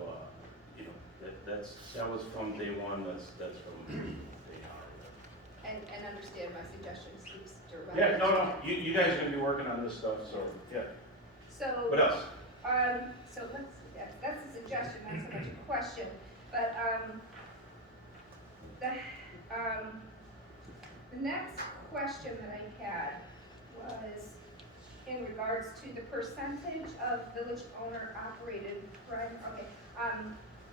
you know, that was from day one, that's from day hour. And understand my suggestion speaks directly. Yeah, no, you guys are gonna be working on this stuff, so, yeah. So. What else? So that's a suggestion, not so much a question, but, the next question that I had was in regards to the percentage of village owner operated,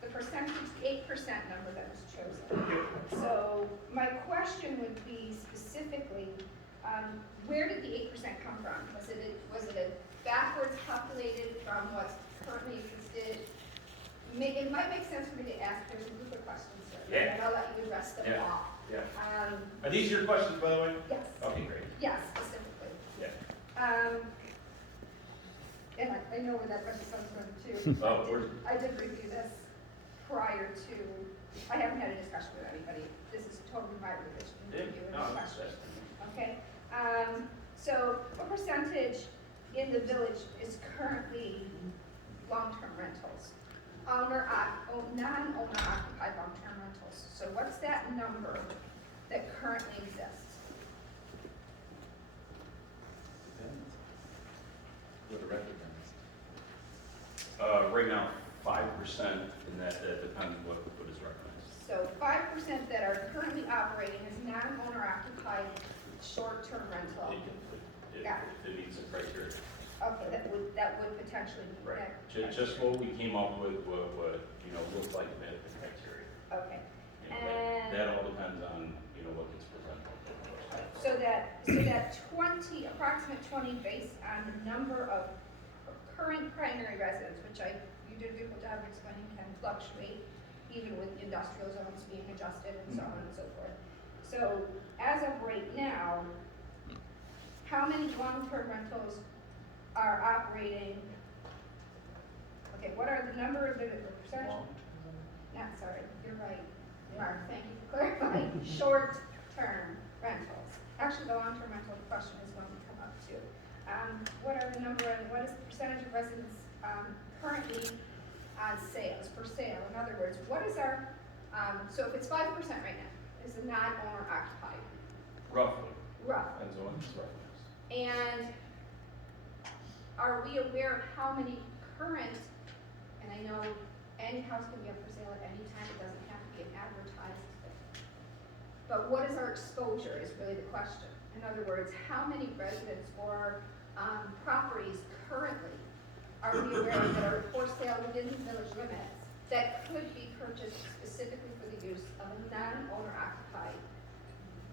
the percentage, the 8% number that was chosen. So my question would be specifically, where did the 8% come from? Was it a backwards calculated from what's currently existed? It might make sense for me to ask, there's a group of questions here, Yeah. and I'll let you address them Yeah. all. Yeah. Um, Are these your questions, by the way? yes, Okay, great. yes, specifically. Yeah. And I know where that question comes from too. Oh, where- I did review this prior to, I haven't had a discussion with anybody. This is totally my revision, Yeah, review no, and that's discussion. it. Okay, so what percentage in the village is currently long-term rentals? Non-owner occupied long-term rentals. So what's that number that currently exists? What a recommend. Right now, 5%, and that depends what is recommended. So 5% that are currently operating as non-owner occupied short-term rental. If Got it meets the criteria. Okay, that would potentially meet Right. that. Just what we came up with, what, you know, looked like met the criteria. Okay, You know, And- that all depends on, you know, what gets presented. so that 20, approximate 20 based on the number of current primary residents, which you did a good job of explaining can fluctuate, even with the industrial zones being adjusted and so on and so forth. So as of right now, how many long-term rentals are operating? Okay, what are the number of the percentage? Not, sorry, you're right, Mark, thank you for clarifying. Short-term rentals. Actually, the long-term rental question is when we come up to. What are the number and what is the percentage of residents currently on sales, for sale? In other words, what is our, so if it's 5% right now, is a non-owner occupied, Roughly. roughly. Depends on what's right. And are we aware of how many current, and I know any house can be up for sale at any time, it doesn't have to get advertised. But what is our exposure is really the question. In other words, how many residents or properties currently are we aware of that are for sale within the village limits that could be purchased specifically for the use of a non-owner occupied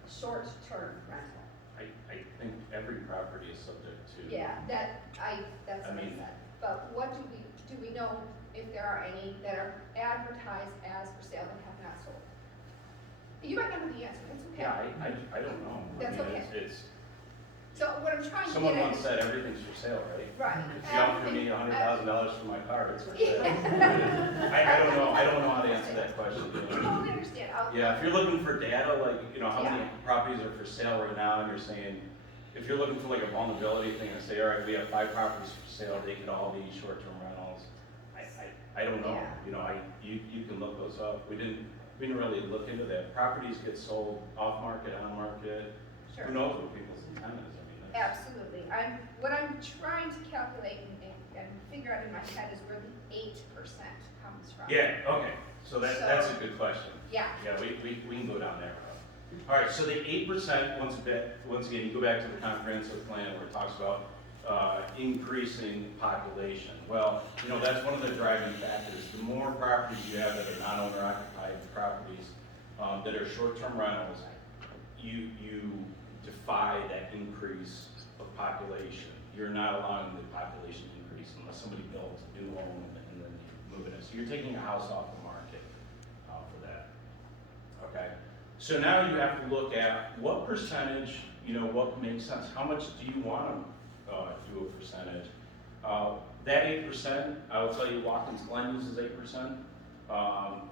short-term rental? I think every property is subject to. Yeah, that's what I mean- said. But what do we know if there are any that are advertised as for sale that have not sold? You might not know the answer, that's okay. Yeah, I don't know. That's okay. It's, So what I'm trying to someone get at once is, said everything's for sale, right? right. If you offer me $100,000 for my car, it's for sale. I don't know how to answer that question. I totally understand. Yeah, if you're looking for data, like, how many Yeah. properties are for sale right now, and you're saying, if you're looking for like a vulnerability thing, and say, all right, we have 5 properties for sale, they could all be short-term rentals. I don't know, Yeah. you can look those up. We didn't really look into that. Properties get sold off-market, on-market. Sure. Who knows what people's intent is? I mean, that's. Absolutely. What I'm trying to calculate and figure out in my head is where the 8% comes from. Yeah, okay, so that's a good question. Yeah. Yeah, we can go down there. All right, so the 8%, once again, you go back to the comprehensive plan where it talks about increasing population. Well, that's one of the driving factors. The more properties you have that are non-owner occupied properties that are short-term rentals, you defy that increase of population. You're not allowing the population increase unless somebody builds a new home and then you move it in. So you're taking a house off the market for that. Okay. So now you have to look at what percentage, what makes sense. How much do you want to do a percentage? That 8%, I will tell you, Watkins Glen uses 8%.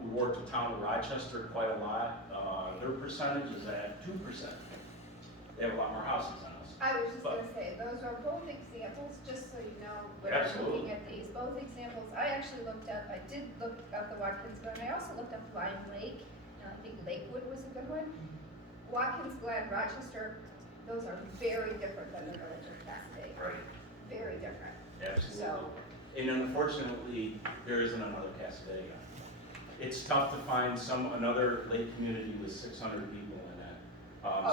We worked with Town of Rochester quite a lot. Their percentage is at 2%. They have a lot more houses than us. I was just But- going to say, those are both examples, just so you know, when Absolutely. I'm looking at these, both examples, I did look up the Watkins Glen, I also looked up Lime Lake, and I think Lakewood was a good one. Watkins Glen, Rochester, those are very different than the village of Cassidy, Right. very different. Absolutely. So- And unfortunately, there isn't another Casadega. It's tough to find another lake community with 600 people in it.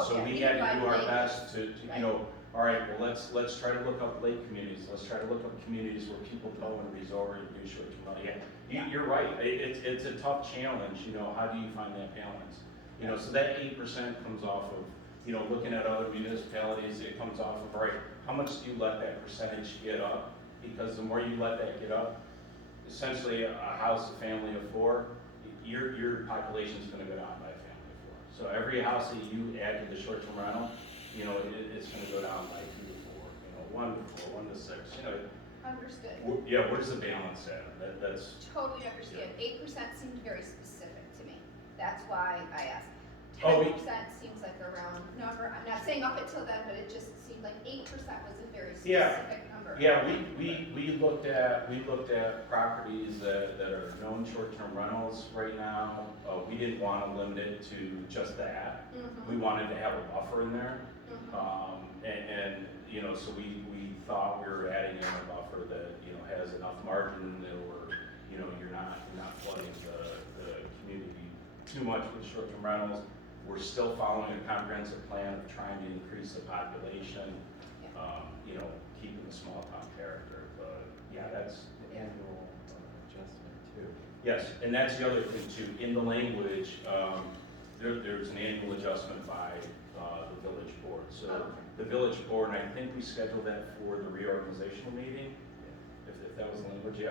So Okay, we we had to find do our lake- best to right. all right, well, let's try to look up lake communities. Let's try to look up communities where people go and resort and do short-term rental. Yeah, you're right. It's a tough challenge, how do you find that balance? So that 8% comes off of, looking at other municipalities, it comes off of, all right, how much do you let that percentage get up? Because the more you let that get up, essentially a house, a family of 4, your population is going to go down by a family of 4. So every house that you add to the short-term rental, it's going to go down by 2 to 4, 1 to 4, 1 to 6. Understood. Yeah, where's the balance at? That's Totally understand. 8% seemed very specific to me. That's why I asked. Oh, 10% seems like a round number. I'm not saying up until then, but it just seemed like 8% was a very Yeah. specific number. Yeah, we looked at properties that are known short-term rentals right now. We didn't want to limit it to just that. We wanted to have a buffer in there. So we thought we were adding in a buffer that, has enough margin or, you're not flooding the community too much with short-term rentals. We're still following a comprehensive plan of trying to increase the population, keeping the small town character. But yeah, that's Annual adjustment too. yes, and that's the other thing too. In the language, there's an annual adjustment by the village board. So the village board, and I think we scheduled that for the reorganizational meeting, if that was the language, yeah.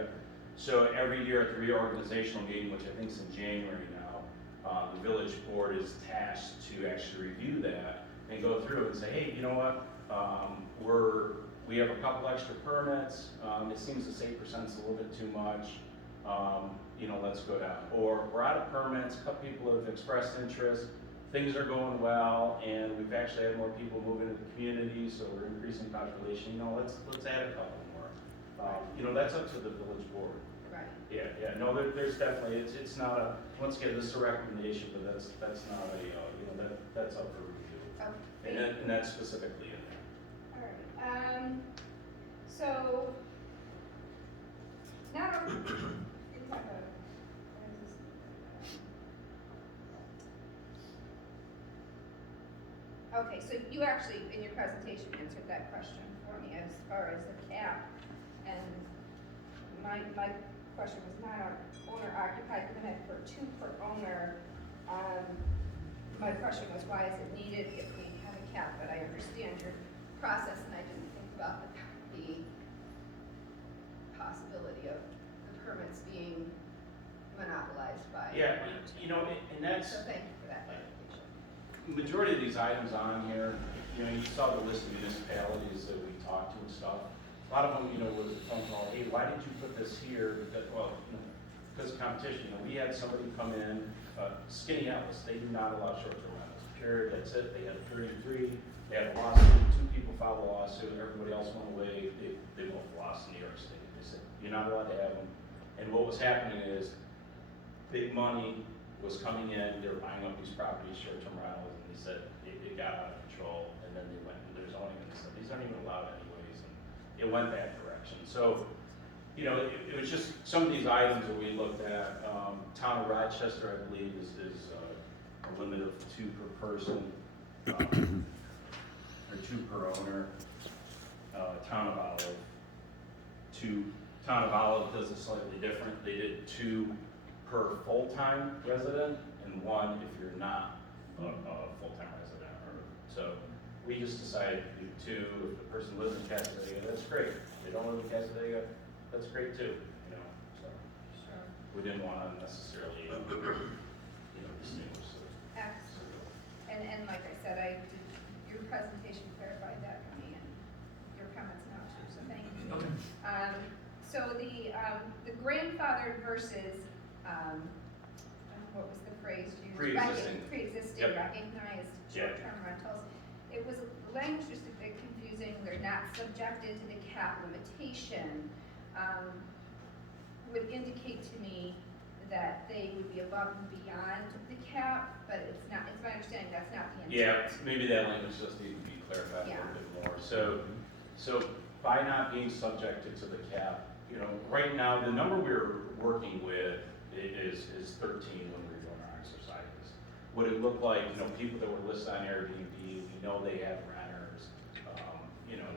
So every year at the reorganizational meeting, which I think is in January now, the village board is tasked to actually review that and go through and say, hey, you know what? We have a couple extra permits, it seems this 8% is a little bit too much, let's go down. Or we're out of permits, a couple people have expressed interest, things are going well, and we've actually had more people move into the community, so we're increasing population, let's add a couple more. That's up to the village board. Right. Yeah, no, there's definitely, it's not a, once again, this is a recommendation, but that's not a, that's up for review. Okay. And that's specifically in there. All right, so, not only, okay, so you actually, in your presentation, answered that question for me as far as the cap. And my question was not on owner occupied limit for 2 per owner. My question was, why is it needed if we have a cap? But I understand your process, and I didn't think about the possibility of the permits being monopolized by. Yeah, and that's, So thank you for that clarification. majority of these items on here, you saw the list of municipalities that we talked to and stuff. A lot of them, was a phone call, hey, why did you put this here? Because of competition. We had somebody come in, Skinny Atlas, they do not allow short-term rentals, period, that's it. They had 33, they had a lawsuit, 2 people filed a lawsuit, everybody else went away, they both lost in New York State. They said, you're not allowed to have them. And what was happening is, big money was coming in, they were buying up these properties, short-term rentals, and they said it got out of control, and then they went and there's zoning and stuff. These aren't even allowed anyways, and it went that direction. So, it was just some of these items that we looked at. Town of Rochester, I believe, is a limit of 2 per person, or 2 per owner. Town of Olive, 2. Town of Olive does it slightly different. They did 2 per full-time resident and 1 if you're not a full-time resident. So we just decided to do 2. If the person lives in Casadega, that's great. If they don't live in Casadega, that's great too. So Sure. we didn't want to necessarily, distinguish. Excellent. And like I said, your presentation clarified that for me, and your comments now too, so thank you. Okay. So the grandfathered versus, what was the phrase used? Pre-existing. Pre-existing Yep. recognized Yeah. short-term rentals. It was, the language was a bit confusing, they're not subjected to the cap limitation. Would indicate to me that they would be above and beyond the cap, but it's not, it's my understanding that's not the intent. Yeah, maybe that language just needs to be clarified a Yeah. little bit more. So by not being subjected to the cap, right now, the number we're working with is 13 when we were doing our exercises. What it looked like, people that were listed on Airbnb, we know they have renters,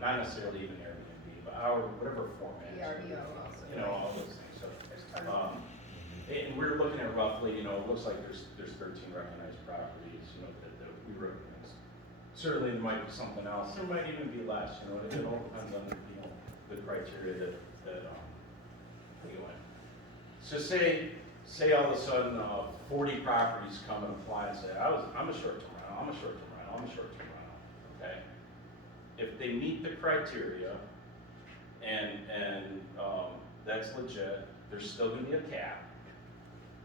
not necessarily even Airbnb, but whatever format. VRBO also. All those things. So, There's target. and we're looking at roughly, it looks like there's 13 recognized properties, that we recognize. Certainly there might be something else, there might even be less, it all depends on, the criteria that we go in. So say all of a sudden, 40 properties come and apply and say, I'm a short-term rental, I'm a short-term rental, I'm a short-term rental, okay? If they meet the criteria, and that's legit, there's still gonna be a cap,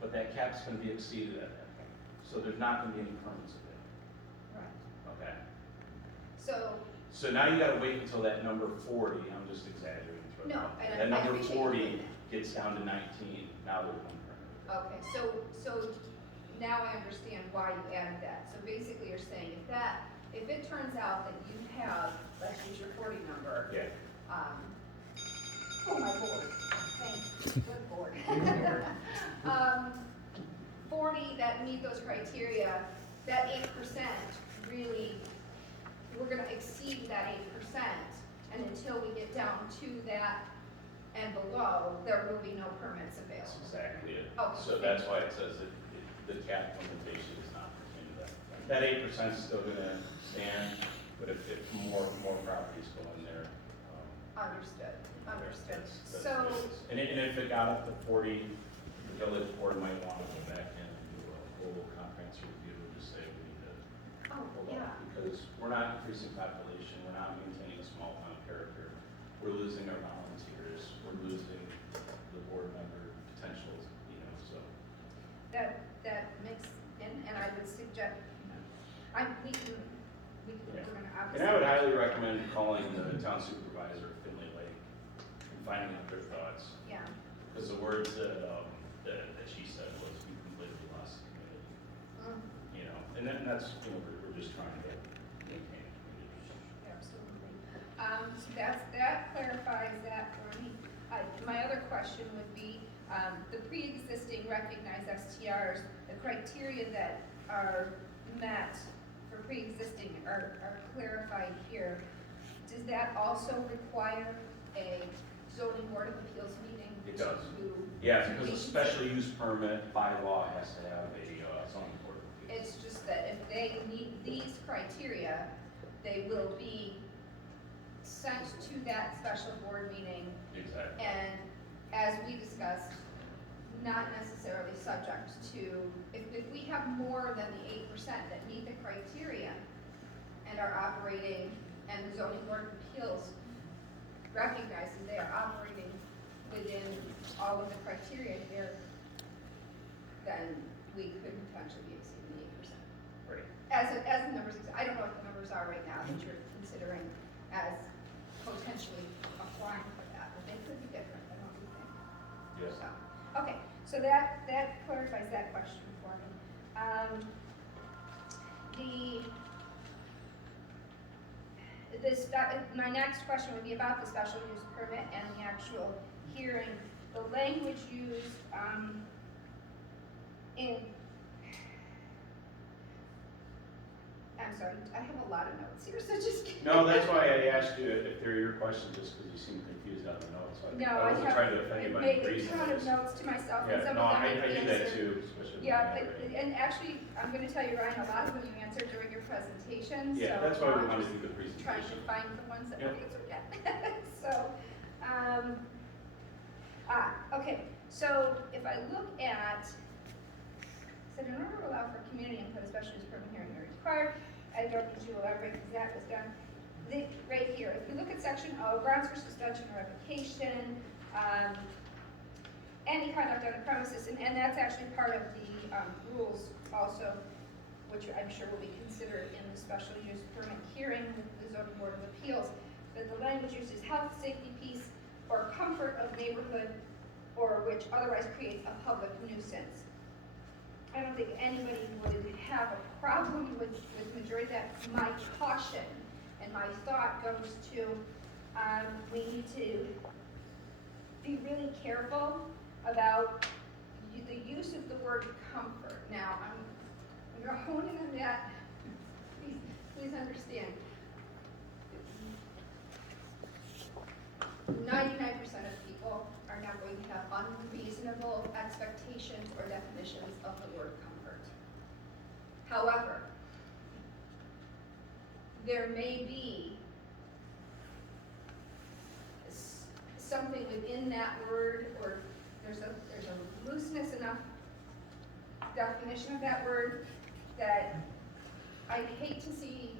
but that cap's gonna be exceeded at that point. So there's not gonna be any permits available, Right. okay? So, now you gotta wait until that number 40, I'm just exaggerating. No, and I That number appreciate you 40 doing gets down to 19, now there's 1 permit. okay, so now I understand why you added that. So basically you're saying if it turns out that you have, let's use your 40 number. Yeah. Oh my board, thank you, good board. 40 that meet those criteria, that 8% really, we're gonna exceed that 8%. And until we get down to that and below, there will be no permits That's available. exactly it. Okay. So that's why it says that the cap limitation is not pertaining to that. That 8% is still gonna stand, but if more properties go in there, Understood. that's So, what it is. And if it got up to 40, the village board might want to go back in and do a whole comprehensive review and just say we need to. oh, yeah, because we're not increasing population, we're not maintaining a small town character. We're losing our volunteers, we're losing the board member potentials, you know, so. That makes, and I would suggest, we're gonna obviously. And I would highly recommend calling the town supervisor of Finley Lake and finding out their thoughts. Yeah, Because the words that she said was, we completely lost the community, you know, and that's, you know, we're just trying to maintain a community. absolutely. So that clarifies that for me. My other question would be, the pre-existing recognized STRs, the criteria that are met for pre-existing are clarified here. Does that also require a zoning board of appeals meeting? It does. to Yeah, because a reconsider? special use permit by law has to have a zoning board of appeals. It's just that if they meet these criteria, they will be sent to that special board meeting, Exactly. and as we discussed, not necessarily subject to, if we have more than the 8% that meet the criteria and are operating, and the zoning board of appeals recognizes they are operating within all of the criteria here, then we could potentially be exceeding the 8%. Right. As the numbers, I don't know what the numbers are right now that you're considering as potentially applying for that, but they could be different than what we think. Yes. So, okay, so that clarifies that question for me. My next question would be about the special use permit and the actual hearing. The language used, I'm sorry, I have a lot of notes here, so just. No, that's why I asked you if they're your questions, just because you seem confused on the notes. No, I wasn't trying to I offend have anybody. made a ton of notes to myself, and Yeah, some no, of them I I've do that answered. too, especially. Yeah, when I'm and actually, I'm gonna tell you, Ryan, a lot of them you answered during your presentation, so. Yeah, that's why we I'm wanted to just do the presentation. Trying to find the ones that Yep. we answered yet. So, okay, so if I look at, said in order to allow for community input, especially as permit hearing are required, I don't need you to elaborate because that was done. Right here, if you look at section O, grounds for suspension or revocation, any conduct on the premises, and that's actually part of the rules also, which I'm sure will be considered in the special use permit hearing with the zoning board of appeals. But the language used is health, safety, peace, or comfort of neighborhood, or which otherwise creates a public nuisance. I don't think anybody would have a problem with majority. That's my caution, and my thought goes to, we need to be really careful about the use of the word comfort. Now, I'm going to hone in on that. Please understand. 99% of people are not going to have unreasonable expectations or definitions of the word comfort. However, there may be something within that word, or there's a looseness enough definition of that word that I hate to see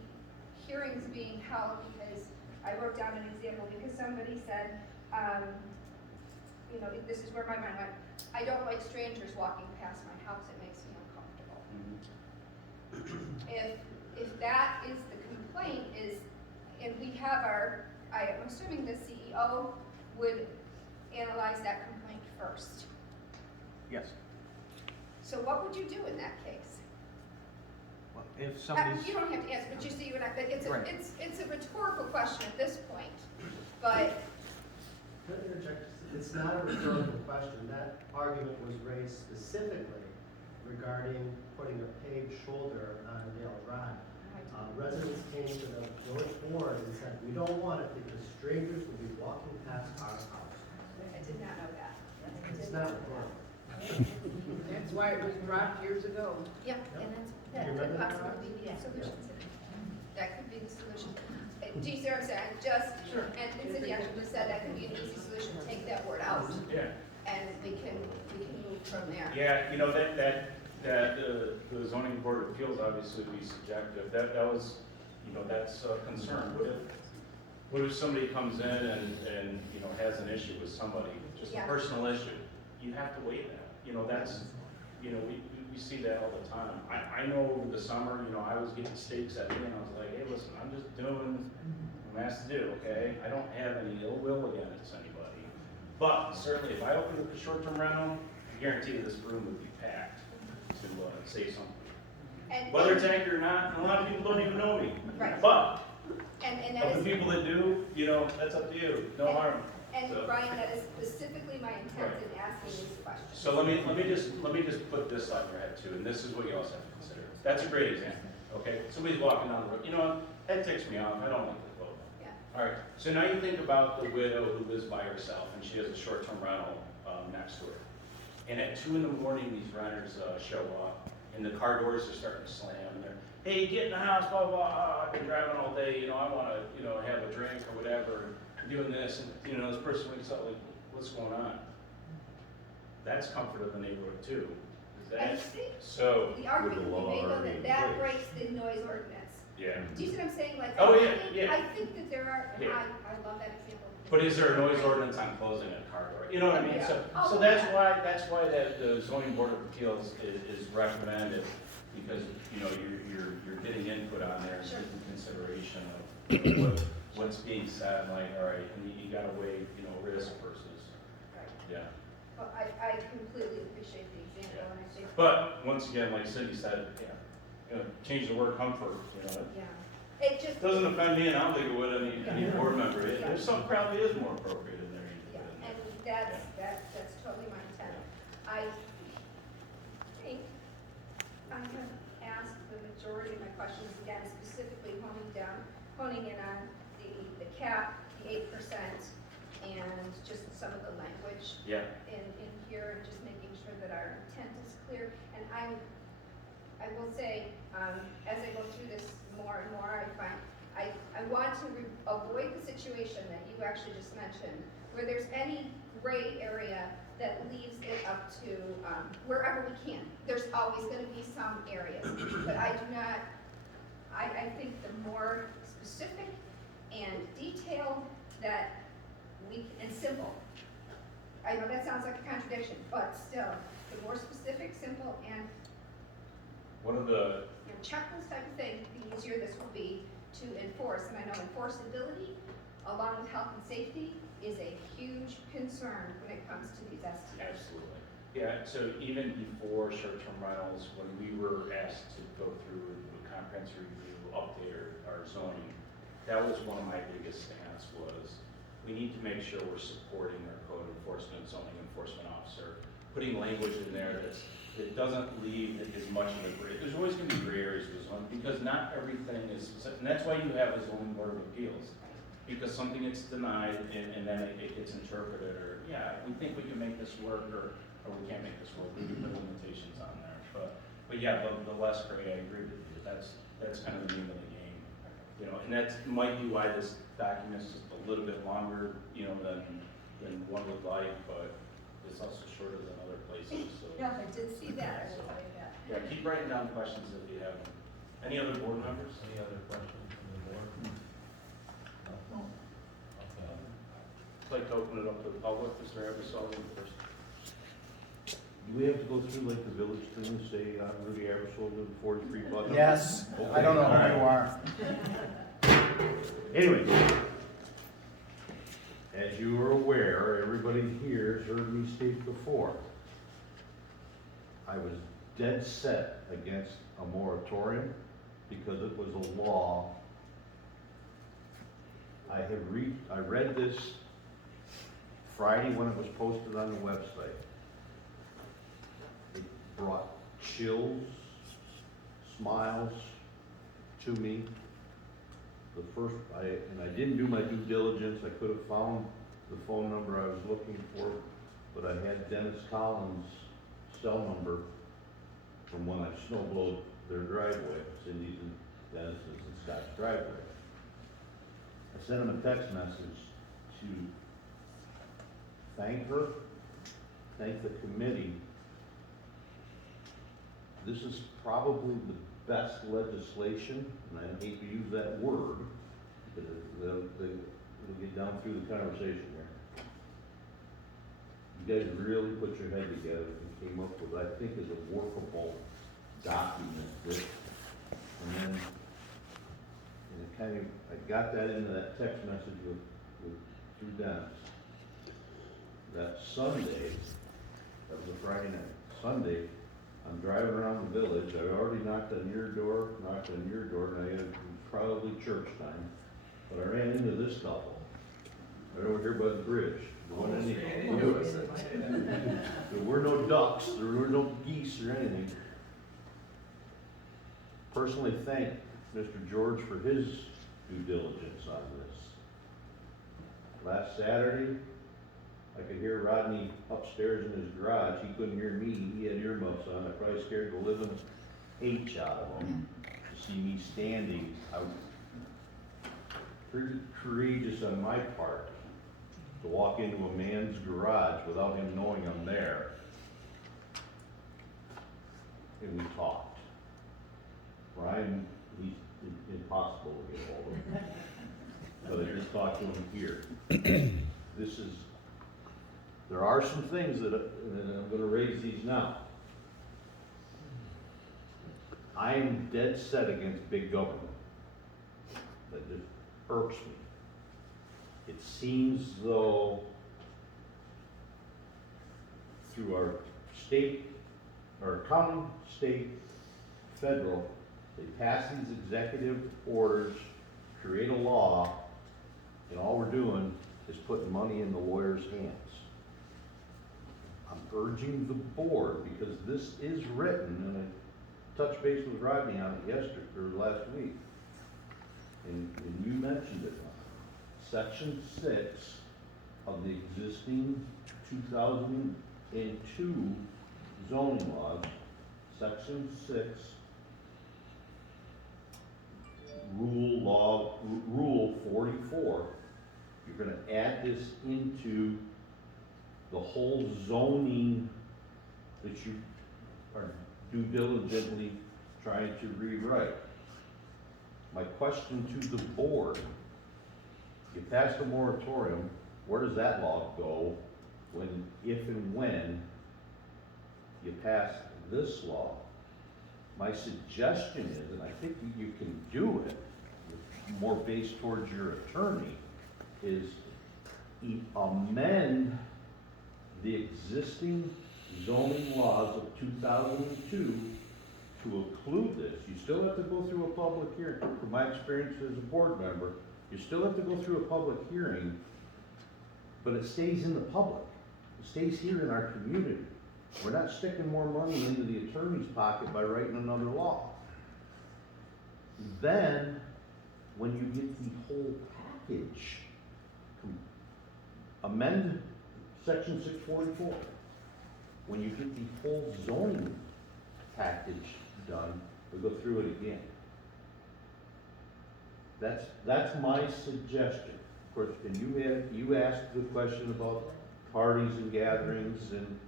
hearings being held because I wrote down an example because somebody said, you know, this is where my mind went. I don't like strangers walking past my house. It makes me uncomfortable. If that is the complaint, and we have I'm assuming the CEO would analyze that complaint first. Yes. So what would you do in that case? Well, if somebody's, You don't have to answer, but you see, Right. it's a rhetorical question at this point, but. Can I interject? It's not a rhetorical question. That argument was raised specifically regarding putting a paved shoulder on Dale Drive. Residents came to the village board and said, we don't want it because strangers will be walking past our house. I did not know that. It's not rhetorical. That's why it was dropped years ago. Yeah, and that You could remember that? possibly be the solution. That could be the solution. Do you see what I'm saying? And Cindy actually just said that could be an easy solution, take that word out, Yeah. and we can move from there. Yeah, you know, that that the zoning board of appeals obviously be subjective, that was, you know, that's a concern. What if somebody comes in and, you know, has an issue with somebody, just a Yeah. personal issue? You have to weigh that, you know, that's, you know, we see that all the time. I know over the summer, you know, I was getting steaks at me and I was like, hey, listen, I'm just doing what I'm asked to do, okay? I don't have any ill will against anybody. But certainly if I opened up a short-term rental, I guarantee you this room would be packed to say something. And- Whether it's accurate or not, a lot of people don't even know me. Right. But And that of the is, people that do, you know, that's up to you, no harm. and So- Brian, that is specifically my intent Right. in asking these questions. So let me just put this on your head too, and this is what you also have to consider. That's a great example, okay? Somebody's walking down the road, you know what, that ticks me off, I don't like the quote. Yeah. All right, so now you think about the widow who lives by herself and she has a short-term rental next to her. And at 2 in the morning, these renters show up and the car doors are starting to slam and they're, hey, get in the house, blah, blah, blah, I've been driving all day, you know, I wanna, you know, have a drink or whatever, and doing this, and, you know, this person wakes up like, what's going on? That's comfort of the neighborhood too. Is I that, think so, the argument With the we law made though, already that in that place. breaks the noise ordinance. yeah. Do you see what I'm saying? Like, Oh, I yeah, think- yeah. I think that there are, and Yeah. I love that example. But is there a noise ordinance on closing a car door? You know what I mean? So, Yeah. so that's why that the zoning board of appeals is recommended, because, you know, you're getting input on there, and Sure. taking consideration of what's being said, like, all right, and you gotta weigh, you know, risk versus, Right. yeah. Well, I completely appreciate the example, and I think. But, once again, like Cindy said, yeah, you know, change the word comfort, you know, Yeah. It just. it doesn't offend me, and I don't think it would any board member. There's some probably is more appropriate in there. Yeah, and that's totally my intent. I think I have asked the majority of my questions, again, specifically honing in on the cap, the 8%, and just some of the language Yeah, in here, and just making sure that our intent is clear. And I will say, as I go through this more and more, I want to avoid the situation that you actually just mentioned, where there's any gray area that leaves it up to wherever we can. There's always going to be some areas, but I do not. I think the more specific and detailed that and simple. I know that sounds like a contradiction, but still, the more specific, simple, and one of the, checklist type of thing, the easier this will be to enforce. And I know enforceability, along with health and safety, is a huge concern when it comes to these STRs. absolutely. Yeah, so even before short-term rentals, when we were asked to go through a comprehensive review, update our zoning, that was one of my biggest stance was, we need to make sure we're supporting our code enforcement, zoning enforcement officer, putting language in there that doesn't leave as much of a gray. There's always going to be gray areas with zoning because not everything is, and that's why you have a zoning board of appeals. Because something gets denied and then it gets interpreted, or, yeah, we think we can make this work, or we can't make this work, we can put limitations on there. But yeah, the less gray, I agree with you, that's kind of the name of the game. You know, and that might be why this document's just a little bit longer, you know, than one would like, but it's also shorter than other places, so. Yeah, I did see that, I will tell you that. Yeah, keep writing down questions if you have them. Any other board members? Any other questions from the board? No? Okay. I'd like to open it up to the public, Mr. Eversole first. Do we have to go through like the village thing and say, Rudy Eversole with 43 bucks? Yes, I don't know who you are. Anyway, as you are aware, everybody here has heard me state before, I was dead set against a moratorium because it was a law. I read this Friday when it was posted on the website. It brought chills, smiles to me. And I didn't do my due diligence. I could have found the phone number I was looking for, but I had Dennis Collins' cell number from when I snowblowed their driveway, Cindy's and Dennis's and Scott's driveway. I sent him a text message to thank her, thank the committee this is probably the best legislation, and I hate to use that word, because we'll get down through the conversation here. You guys really put your head together and came up with, I think, is a workable document that, and then, and it kind of, I got that into that text message through Dennis. That Sunday, that was a Friday night, Sunday, I'm driving around the village, I already knocked on your door, and it was probably church time, but I ran into this couple, right over here by the bridge. There were no ducks, there were no geese or anything. Personally thank Mr. George for his due diligence on this. Last Saturday, I could hear Rodney upstairs in his garage. He couldn't hear me. He had earmuffs on. I probably scared the living H out of him to see me standing out. Pretty courageous on my part to walk into a man's garage without him knowing I'm there. And we talked. Brian, he's impossible to get hold of. But I just talked to him here. This is, there are some things that, and I'm gonna raise these now. I am dead set against big government. That just irks me. It seems though through our state, our county, state, federal, they pass these executive orders, create a law, and all we're doing is putting money in the lawyer's hands. I'm urging the board, because this is written, and I touched base with Rodney on it yesterday, or last week, and you mentioned it. Section 6 of the existing 2002 zoning laws, Section 6, Rule 44, you're gonna add this into the whole zoning that you are due diligently trying to rewrite. My question to the board, you passed a moratorium, where does that law go when, if and when you pass this law? My suggestion is, and I think you can do it, more based towards your attorney, is amend the existing zoning laws of 2002 to include this. You still have to go through a public hearing. From my experience as a board member, you still have to go through a public hearing, but it stays in the public. It stays here in our community. We're not sticking more money into the attorney's pocket by writing another law. Then, when you get the whole package, amend section 644. When you get the whole zoning package done, we'll go through it again. That's my suggestion. Of course, and you asked the question about parties and gatherings, and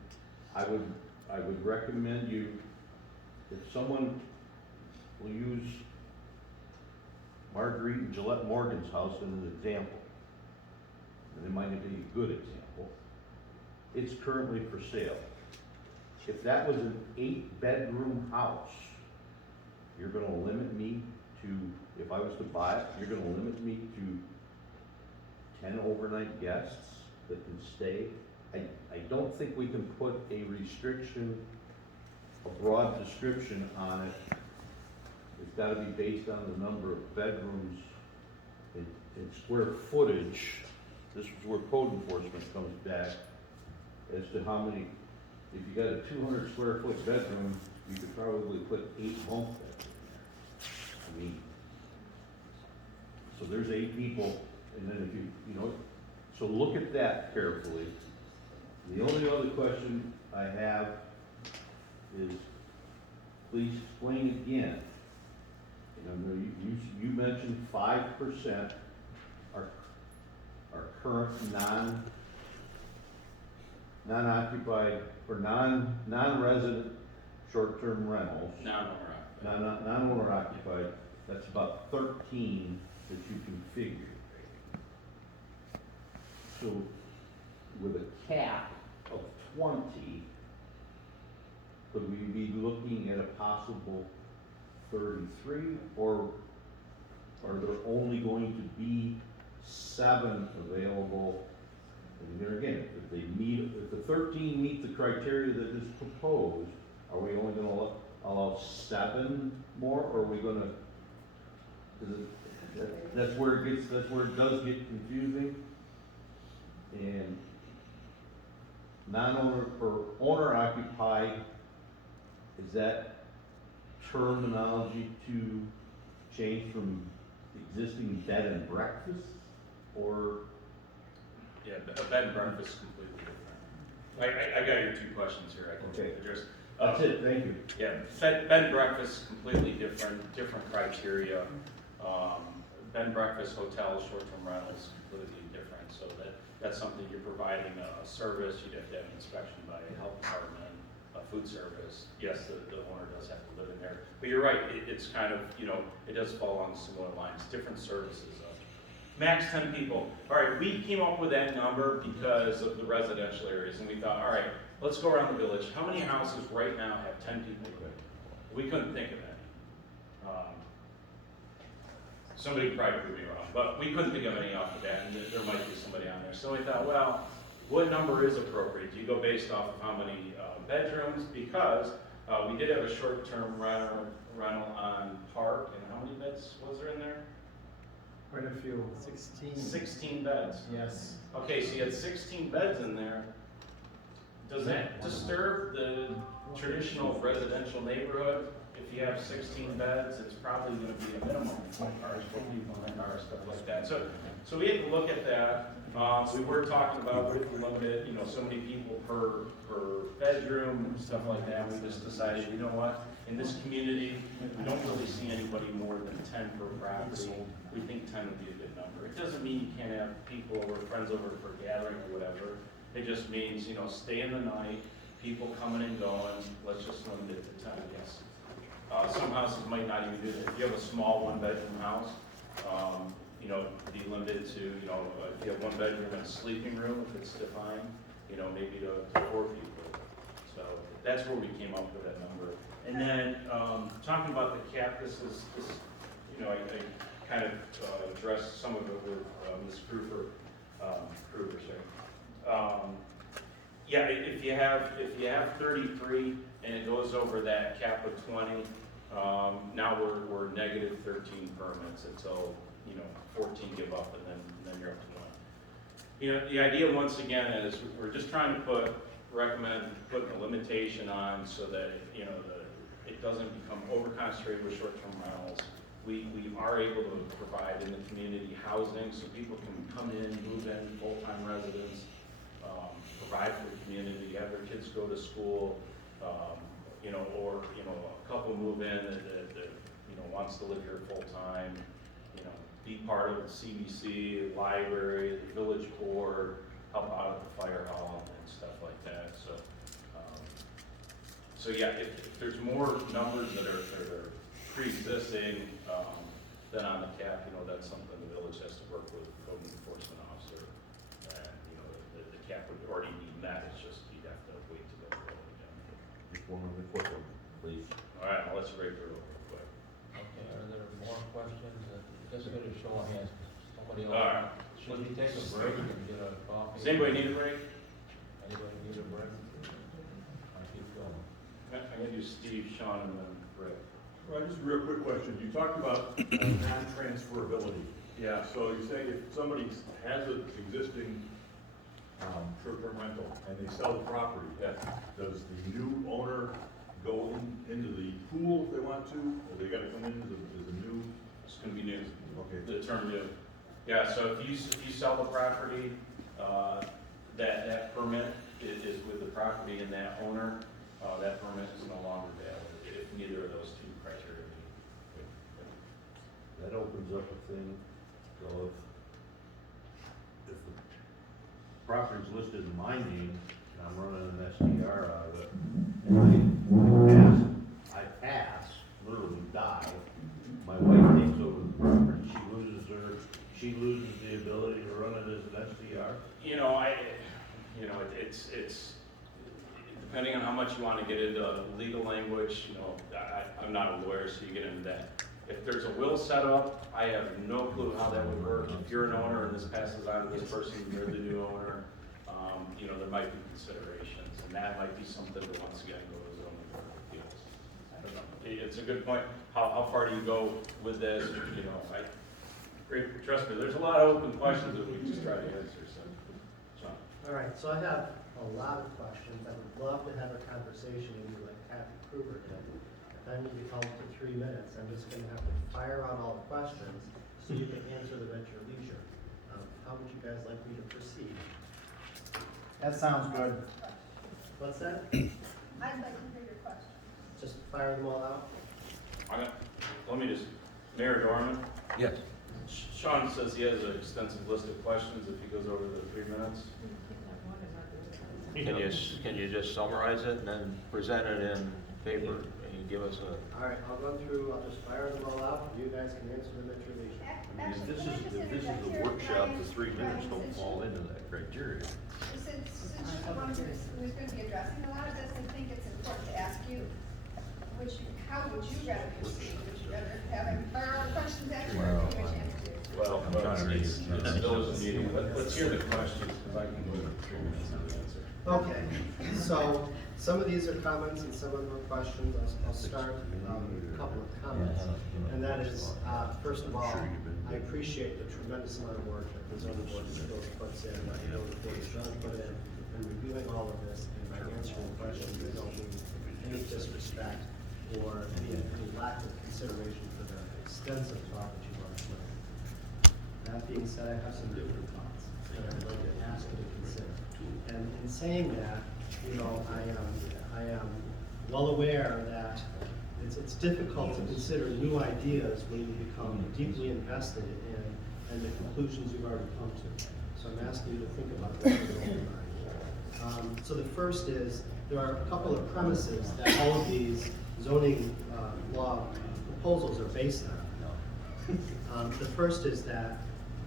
I would recommend you, if someone will use Marguerite and Gillette Morgan's house as an example, and it might not be a good example, it's currently for sale. If that was an 8-bedroom house, you're gonna limit me to, if I was to buy it, you're gonna limit me to 10 overnight guests that can stay. I don't think we can put a restriction, a broad description on it. It's gotta be based on the number of bedrooms and square footage. This is where code enforcement comes back as to how many, if you got a 200 square foot bedroom, you could probably put 8 bunk beds in there. I mean, so there's 8 people, and then if you know, so look at that carefully. The only other question I have is, please explain again. You mentioned 5% are current non-occupied or non-resident short-term rentals, Non-owner non-owner occupied, that's about 13 that you can figure. So with a cap of 20, could we be looking at a possible 33, or are there only going to be 7 available? And there again, if the 13 meet the criteria that is proposed, are we only gonna allow 7 more, or are we gonna, that's where it does get confusing. And non-owner or owner occupied, is that terminology to change from existing bed and breakfast, or? Yeah, a bed and breakfast is completely different. I got your 2 questions here, I can Okay. address. That's it, thank you. Yeah, bed and breakfast is completely different criteria. Bed and breakfast, hotels, short-term rentals, completely different. So that's something you're providing a service, you'd have to have an inspection by a health department, a food service. Yes, the owner does have to live in there. But you're right, it's kind of, it does fall along similar lines, different services. Max 10 people. All right, we came up with that number because of the residential areas, and we thought, all right, let's go around the village. How many houses right now have 10 people? We couldn't think of any. Somebody probably proved me wrong, but we couldn't think of any off the bat, and there might be somebody on there. So we thought, well, what number is appropriate? Do you go based off of how many bedrooms? Because we did have a short-term rental on Park, and how many beds was there in there? Quite a few. 16. 16 beds. Yes. Okay, so you had 16 beds in there. Does that disturb the traditional residential neighborhood? If you have 16 beds, it's probably gonna be a minimum of 20 cars, 4 people in a car, stuff like that. So we had to look at that. We were talking about if we limited, so many people per bedroom and stuff like that. We just decided, you know what? In this community, we don't really see anybody more than 10 per property. We think 10 would be a good number. It doesn't mean you can't have people over, friends over for gathering or whatever. It just means, stay in the night, people coming and going. Let's just limit it to 10, yes. Some houses might not even do that. If you have a small 1-bedroom house, be limited to, if you have 1 bedroom and a sleeping room, if it's defined, maybe to 4 people. So that's where we came up with that number. And then, talking about the cap, this is I kind of addressed some of it with Ms. Kruger, yeah, if you have 33 and it goes over that cap of 20, now we're negative 13 permits until 14 give up, and then you're up to 1. The idea once again is we're just trying to recommend putting a limitation on so that it doesn't become over-concentrated with short-term rentals. We are able to provide in the community housing so people can come in, move in, full-time residents, provide for the community, have their kids go to school, or a couple move in that wants to live here full-time, be part of the CBC, the library, the village board, help out at the fire hall and stuff like that. So yeah, if there's more numbers that are pre-existing than on the cap, that's something the village has to work with the code enforcement officer. And the cap would already be met. It's just you'd have to wait to go through it again. Just one other quick one, please. All right, I'll let you break through real quick. Okay, are there more questions? Just get a show of hands. Somebody else. All right. Should we take a break and get a coffee? Does anybody need a break? Anybody need a break? I keep going. I'm gonna do Steve, Sean, and then Rick. Well, just a real quick question. You talked about non-transferability. Yeah. So you say if somebody has an existing short-term rental and they sell the property, does the new owner go into the pool if they want to, or they gotta come in as a new? It's gonna be new. Okay. The term new. Yeah, so if you sell the property, that permit is with the property and that owner, that permit is no longer valid if neither of those 2 criteria meet. That opens up a thing, so if the property's listed in my name, and I'm running an STR out of it, and I ask much you wanna get into legal language, you know, I'm not a lawyer, so you get into that. If there's a will set up, I have no clue how that would work. If you're an owner and this passes on to this person, you're the new owner, you know, there might be considerations, and that might be something that once again go to zoning board of appeals. I don't know. It's a good point. How far do you go with this, you know, trust me, there's a lot of open questions that we just try to answer, so. John. All right, so I have a lot of questions. I would love to have a conversation with you like Kathy Kruger did. If I need to come to 3 minutes, I'm just gonna have to fire out all the questions so you can answer them at your leisure. How would you guys like me to proceed? That sounds good. What's that? I'd like to hear your question. Just fire them all out? Let me just, Mayor Dorman, Yes. Sean says he has an extensive list of questions if he goes over the 3 minutes. Can you just summarize it and then present it in paper and give us a? All right, I'll go through, I'll just fire them all out, and you guys can answer them at your leisure. Actually, If this can I is, just if this is interject a here? workshop, Ryan, the 3 minutes Ryan, don't since fall you- into that criteria. Since you're the one who's going to be addressing a lot of this, I think it's important to ask you, how would you rather proceed? Would you rather have our questions answered or give you a chance to? Well, I'm trying to read it. it's Bill's meeting, let's hear the questions, because I can go over 3 minutes on the answer. Okay, so some of these are comments and some of them are questions. I'll start with a couple of comments. And that is, first of all, I appreciate the tremendous amount of work that the zoning board of appeals puts in, that the zoning board has done put in reviewing all of this and by answering questions that don't mean any disrespect or any lack of consideration for the extensive thought that you've already put in. That being said, I have some different thoughts that I'd like to ask you to consider. And in saying that, you know, I am well aware that it's difficult to consider new ideas when you become deeply invested in the conclusions you've already come to. So I'm asking you to think about what you're going on. So the first is, there are a couple of premises that all of these zoning law proposals are based on. The first is that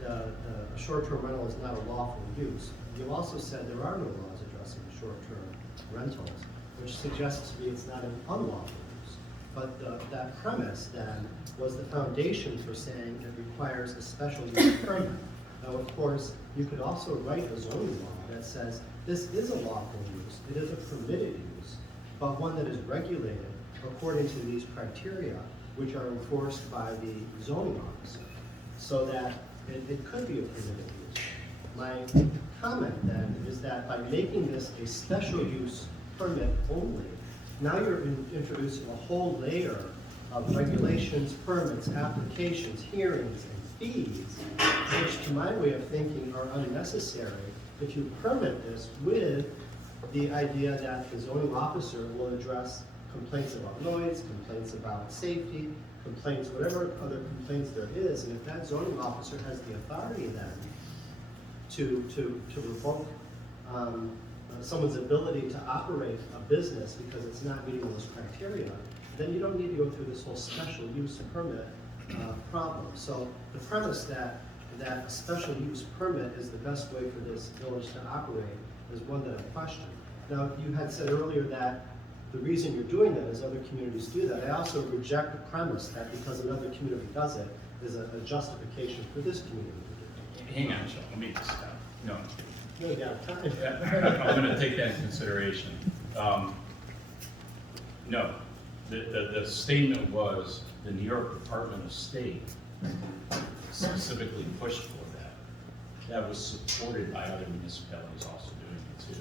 the short-term rental is not a lawful use. You also said there are no laws addressing short-term rentals, which suggests to me it's not an unlawful use. But that premise then was the foundation for saying it requires a special use permit. Now, of course, you could also write a zoning law that says this is a lawful use, it is a permitted use, but one that is regulated according to these criteria, which are enforced by the zoning officer, so that it could be a permitted use. My comment then is that by making this a special use permit only, now you're introducing a whole layer of regulations, permits, applications, hearings, and fees, which to my way of thinking are unnecessary if you permit this with the idea that the zoning officer will address complaints about noise, complaints about safety, complaints, whatever other complaints there is, and if that zoning officer has the authority then to revoke someone's ability to operate a business because it's not meeting those criteria, then you don't need to go through this whole special use permit problem. So the premise that a special use permit is the best way for this village to operate is one that I question. Now, you had said earlier that the reason you're doing that is other communities do that. I also reject the premise that because another community does it is a justification for this community to do it. Hang on, Sean, let me just stop. No, No, you got time. I'm gonna take that into consideration. No, the statement was the New York Department of State specifically pushed for that. That was supported by other municipalities also doing it too.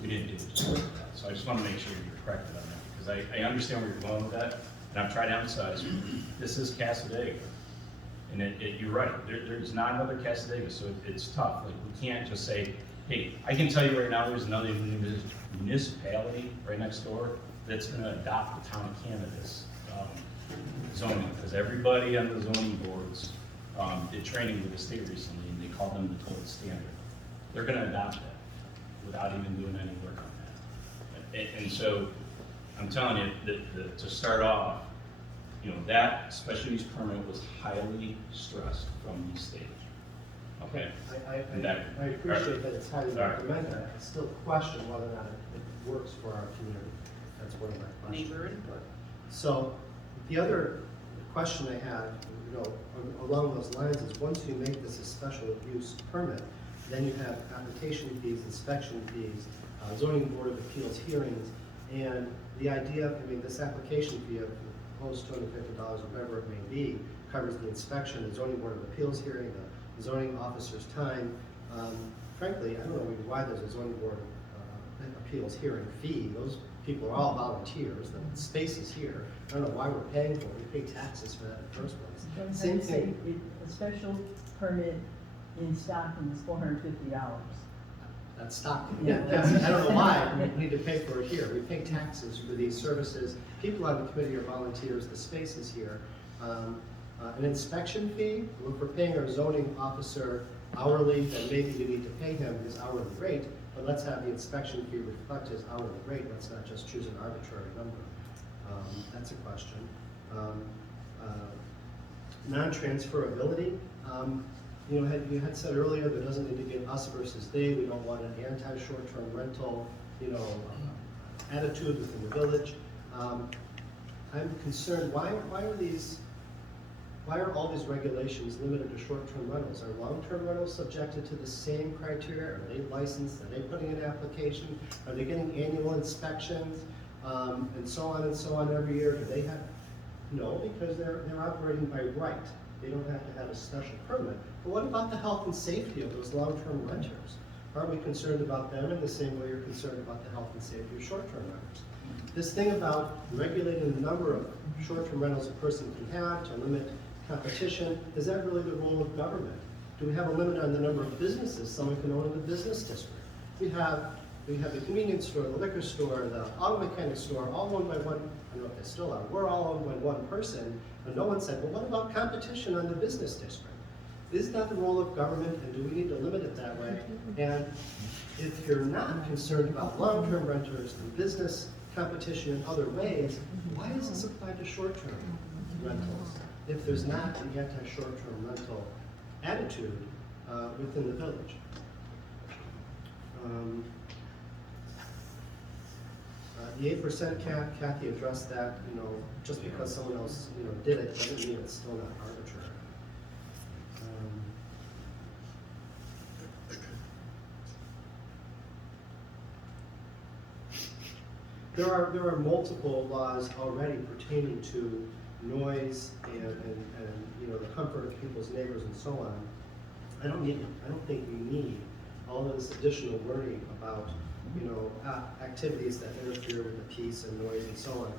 We didn't do it for that. So I just want to make sure you're corrected on that, because I understand where you're going with that, and I'm trying to emphasize, this is Casadega. And you're right, there's not another Casadega, so it's tough. Like, we can't just say, hey, I can tell you right now, there's another municipality right next door that's gonna adopt the town of Canada's zoning, because everybody on the zoning boards did training with the state recently, and they called them the total standard. They're gonna adopt that without even doing any work on that. And so, I'm telling you, that to start off, you know, that special use permit was highly stressed from the state. Okay? I And appreciate that it's highly All right. recommended. I still question whether or not it works for our community. That's one of my questions. Neighbor input. So, the other question I have, along those lines is, once you make this a special use permit, then you have application fees, inspection fees, zoning board of appeals hearings, and the idea of, this application fee of proposed $250, whatever it may be, covers the inspection, the zoning board of appeals hearing, the zoning officer's time. Frankly, I don't know why there's a zoning board of appeals hearing fee. Those people are all volunteers, the space is here. I don't know why we're paying for it, we pay taxes for that in the first place. Same thing. A special permit in Stockton is $450. That's Stockton. Yeah. I don't know why we need to pay for it here. We pay taxes for these services. People on the committee are volunteers, the space is here. An inspection fee, if we're paying our zoning officer hourly, then maybe you need to pay him his hourly rate, but let's have the inspection fee reflect his hourly rate. Let's not just choose an arbitrary number. That's a question. Non-transferability. You had said earlier there doesn't need to be an us versus they. We don't want an anti-short-term rental, attitude within the village. I'm concerned. Why are all these regulations limited to short-term rentals? Are long-term rentals subjected to the same criteria? Are they licensed? Are they putting in an application? Are they getting annual inspections? And so on every year? Do they have? No, because they're operating by right. They don't have to have a special permit. But what about the health and safety of those long-term renters? Aren't we concerned about them in the same way you're concerned about the health and safety of short-term renters? This thing about regulating the number of short-term rentals a person can have to limit competition, is that really the role of government? Do we have a limit on the number of businesses someone can own in the business district? We have the convenience store, the liquor store, the auto mechanic store, all owned by one, I don't know if they still are, we're all owned by one person, and no one said, well, what about competition on the business district? Is that the role of government, and do we need to limit it that way? And if you're not concerned about long-term renters and business competition in other ways, why is this applied to short-term rentals if there's not an anti-short-term rental attitude within the village? The 8% cap, Kathy addressed that, just because someone else, did it, doesn't mean it's still not arbitrary. There are multiple laws already pertaining to noise and the comfort of people's neighbors and so on. I don't think we need all of this additional wording about activities that interfere with the peace and noise and so on.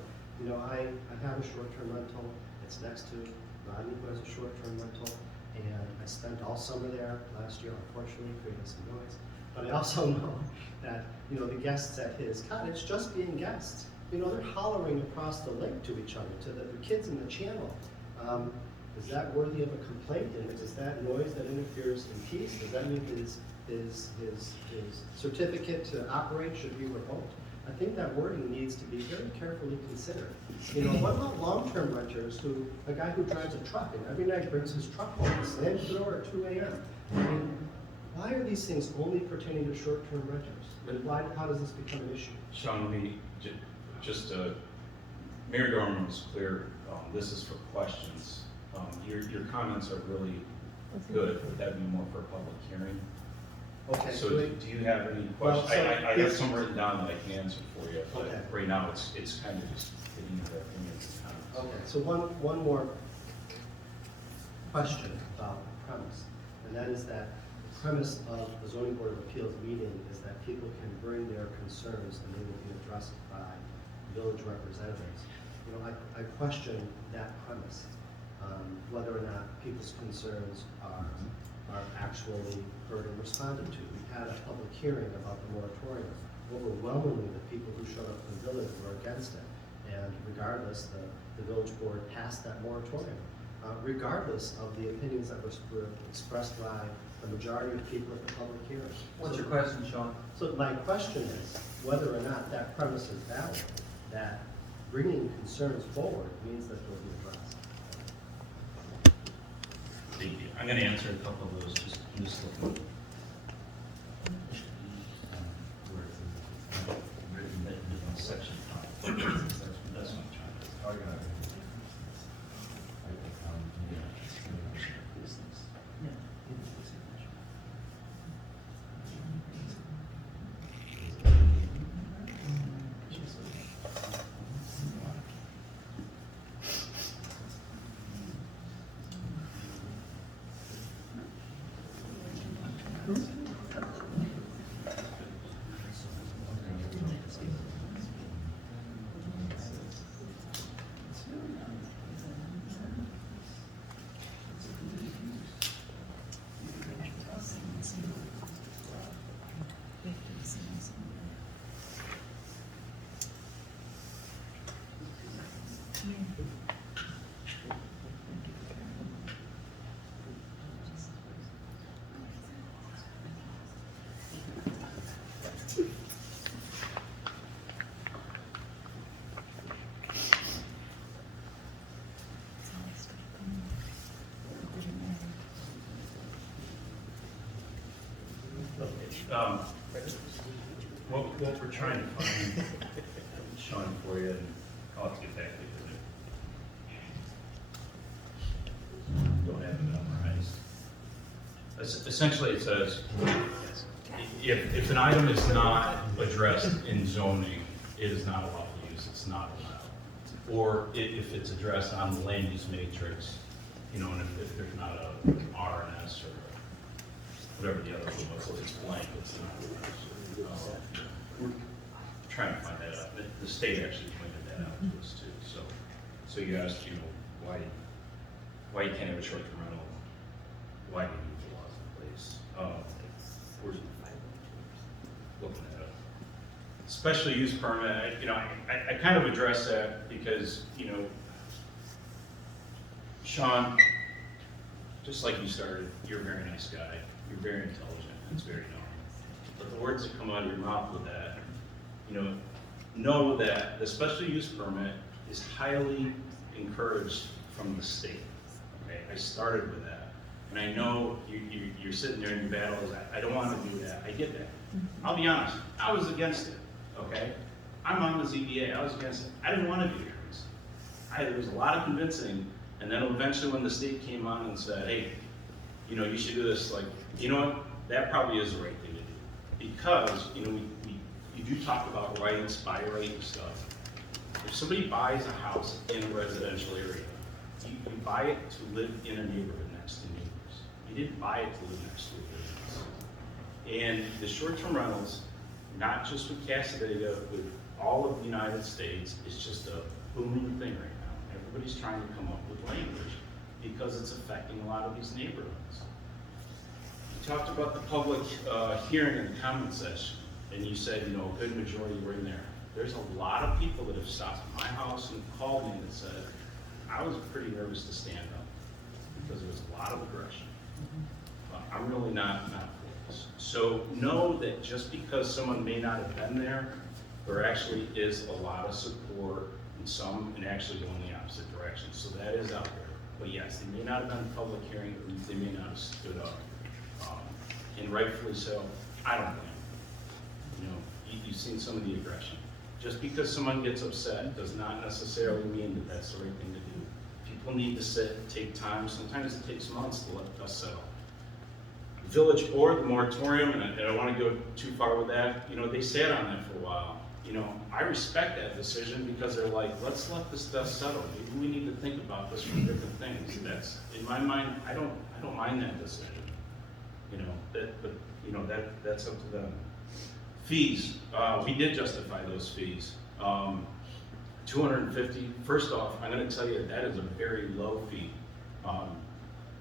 I have a short-term rental. It's next to Rodney, who has a short-term rental, and I spent all summer there last year, unfortunately, creating some noise. But I also know that the guests at his cottage, just being guests, they're hollering across the lake to each other, to the kids in the channel. Is that worthy of a complaint? And is that noise that interferes in peace? Does that mean his certificate to operate should be revoked? I think that wording needs to be very carefully considered. What about long-term renters a guy who drives a truck and every night brings his truck home and slams the door at 2 a.m.? Why are these things only pertaining to short-term renters? How does this become an issue? Sean, let me Mayor Dorman was clear, this is for questions. Your comments are really good, but that'd be more for a public hearing. Okay. So do you have any questions? I have some written down that I can answer for you, but Okay. right now it's kind of just getting your opinions and comments. Okay, so one more question about the premise, and that is that the premise of the zoning board of appeals meeting is that people can bring their concerns and they will be addressed by village representatives. I question that premise, whether or not people's concerns are actually heard and responded to. We had a public hearing about the moratorium. Overwhelmingly, the people who showed up in the village were against it. And regardless, the village board passed that moratorium, regardless of the opinions that were expressed by the majority of people at the public hearing. What's your question, Sean? So my question is whether or not that premise is valid, that bringing concerns forward means that they'll be addressed. Thank you. I'm going to answer a couple of those. I'm just looking. Where it's written in different section. What we're trying to find, Sean, for you, and I'll have to get back to you. Don't have it memorized. Essentially, it says, if an item is not addressed in zoning, it is not allowed to use, it's not allowed. Or if it's addressed on the land use matrix, you know, and if there's not a RNS or whatever the other one was, so it's blank, it's not allowed. We're trying to find that out. The state actually pointed that out to us too. So you asked, you know, why you can't have a short-term rental? Why do you need the laws in place? We're looking at it. Special use permit, you know, I kind of address that because, you know, Sean, just like you started, you're a very nice guy. You're very intelligent. It's very normal. But the words that come out of your mouth with that, you know that the special use permit is highly encouraged from the state. Okay, I started with that, and I know you're sitting there and you battle. I don't want to do that. I get that. I'll be honest. I was against it. Okay, I'm on the ZBA. I was against it. I didn't want to do hearings. There was a lot of convincing, and then eventually when the state came on and said, hey, you know, you should do this, like, you know what? That probably is the right thing to do. Because, you know, you do talk about rights, buy right and stuff. If somebody buys a house in a residential area, you buy it to live in a neighborhood next to neighbors. You didn't buy it to live next to a business. And the short-term rentals, not just with Casadega, with all of the United States, is just a booming thing right now. Everybody's trying to come up with language because it's affecting a lot of these neighborhoods. Talked about the public hearing and comment session, and you said, you know, a good majority were in there. There's a lot of people that have stopped at my house and called me and said, I was pretty nervous to stand up because there was a lot of aggression. I'm really not for this. So know that just because someone may not have been there, there actually is a lot of support and actually going the opposite direction. So that is out there. But yes, they may not have been a public hearing, they may not have stood up. And rightfully so, I don't blame them. You know, you've seen some of the aggression. Just because someone gets upset does not necessarily mean that that's the right thing to do. People need to sit, take time. Sometimes it takes months to let dust settle. The village board, the moratorium, and I don't want to go too far with that, you know, they sat on that for a while. You know, I respect that decision because they're like, let's let this dust settle. Maybe we need to think about this from different things. That's, in my mind, I don't mind that decision. You know, that's up to them. Fees, we did justify those fees. 250, first off, I'm gonna tell you that is a very low fee.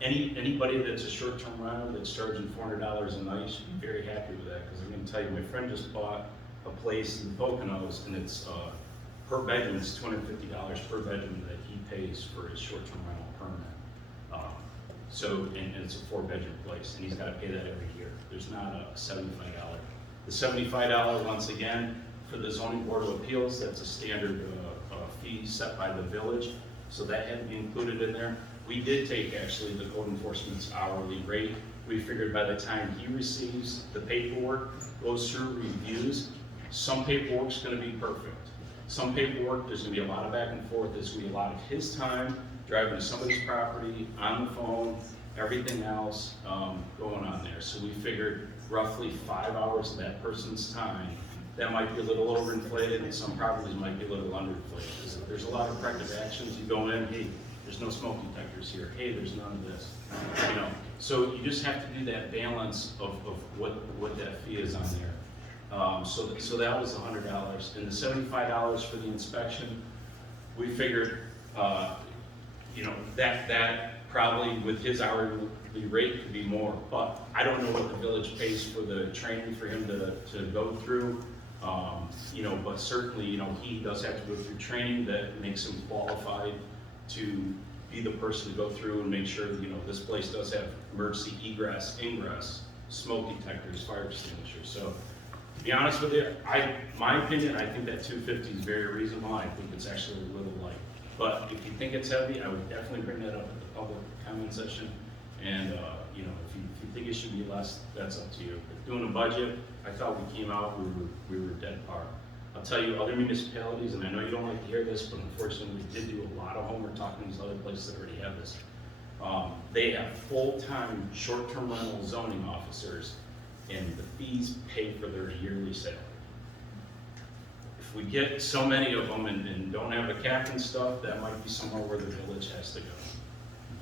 Anybody that's a short-term rental that's charging $400 a night should be very happy with that, because I'm gonna tell you, my friend just bought a place in Poconos, and it's per bedroom, it's $250 per bedroom that he pays for his short-term rental permit. And it's a 4-bedroom place, and he's got to pay that every year. There's not a $75. The $75, once again, for the zoning board of appeals, that's a standard fee set by the village, so that had to be included in there. We did take actually the code enforcement's hourly rate. We figured by the time he receives the paperwork, goes through reviews, some paperwork's going to be perfect. Some paperwork, there's going to be a lot of back and forth. There's going to be a lot of his time driving to somebody's property, on the phone, everything else going on there. So we figured roughly 5 hours of that person's time. That might be a little overinflated, and some properties might be a little underinflated. There's a lot of corrective actions. You go in, hey, there's no smoke detectors here. Hey, there's none of this. You know, so you just have to do that balance of what that fee is on there. So that was $100, and the $75 for the inspection. We figured, you know, that probably with his hourly rate could be more, but I don't know what the village pays for the training for him to go through. You know, but certainly, you know, he does have to go through training that makes him qualified to be the person to go through and make sure that, you know, this place does have emergency egress, ingress, smoke detectors, fire extinguishers. So, to be honest with you, my opinion, I think that 250 is very reasonable. I think it's actually a little light. But if you think it's heavy, I would definitely bring that up at the public comment session. And, you know, if you think it should be less, that's up to you. But doing a budget, I thought we came out, we were dead par. I'll tell you, other municipalities, and I know you don't like to hear this, but unfortunately, we did do a lot of homework talking to these other places that already have this. They have full-time, short-term rental zoning officers, and the fees pay for their yearly salary. If we get so many of them and don't have a cap and stuff, that might be somewhere where the village has to go,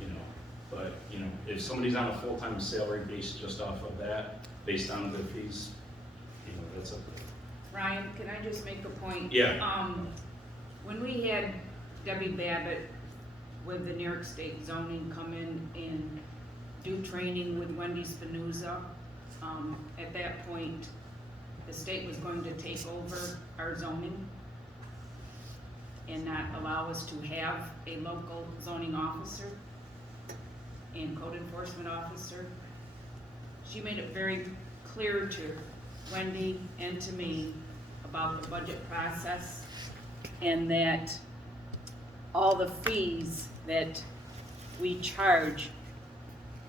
you know. But, you know, if somebody's on a full-time salary based just off of that, based on the fees, you know, that's up to them. Ryan, can I just make a point? Yeah. When we had Debbie Babbitt with the New York State zoning come in and do training with Wendy Spinuzza, at that point, the state was going to take over our zoning and not allow us to have a local zoning officer and code enforcement officer. She made it very clear to Wendy and to me about the budget process, and that all the fees that we charge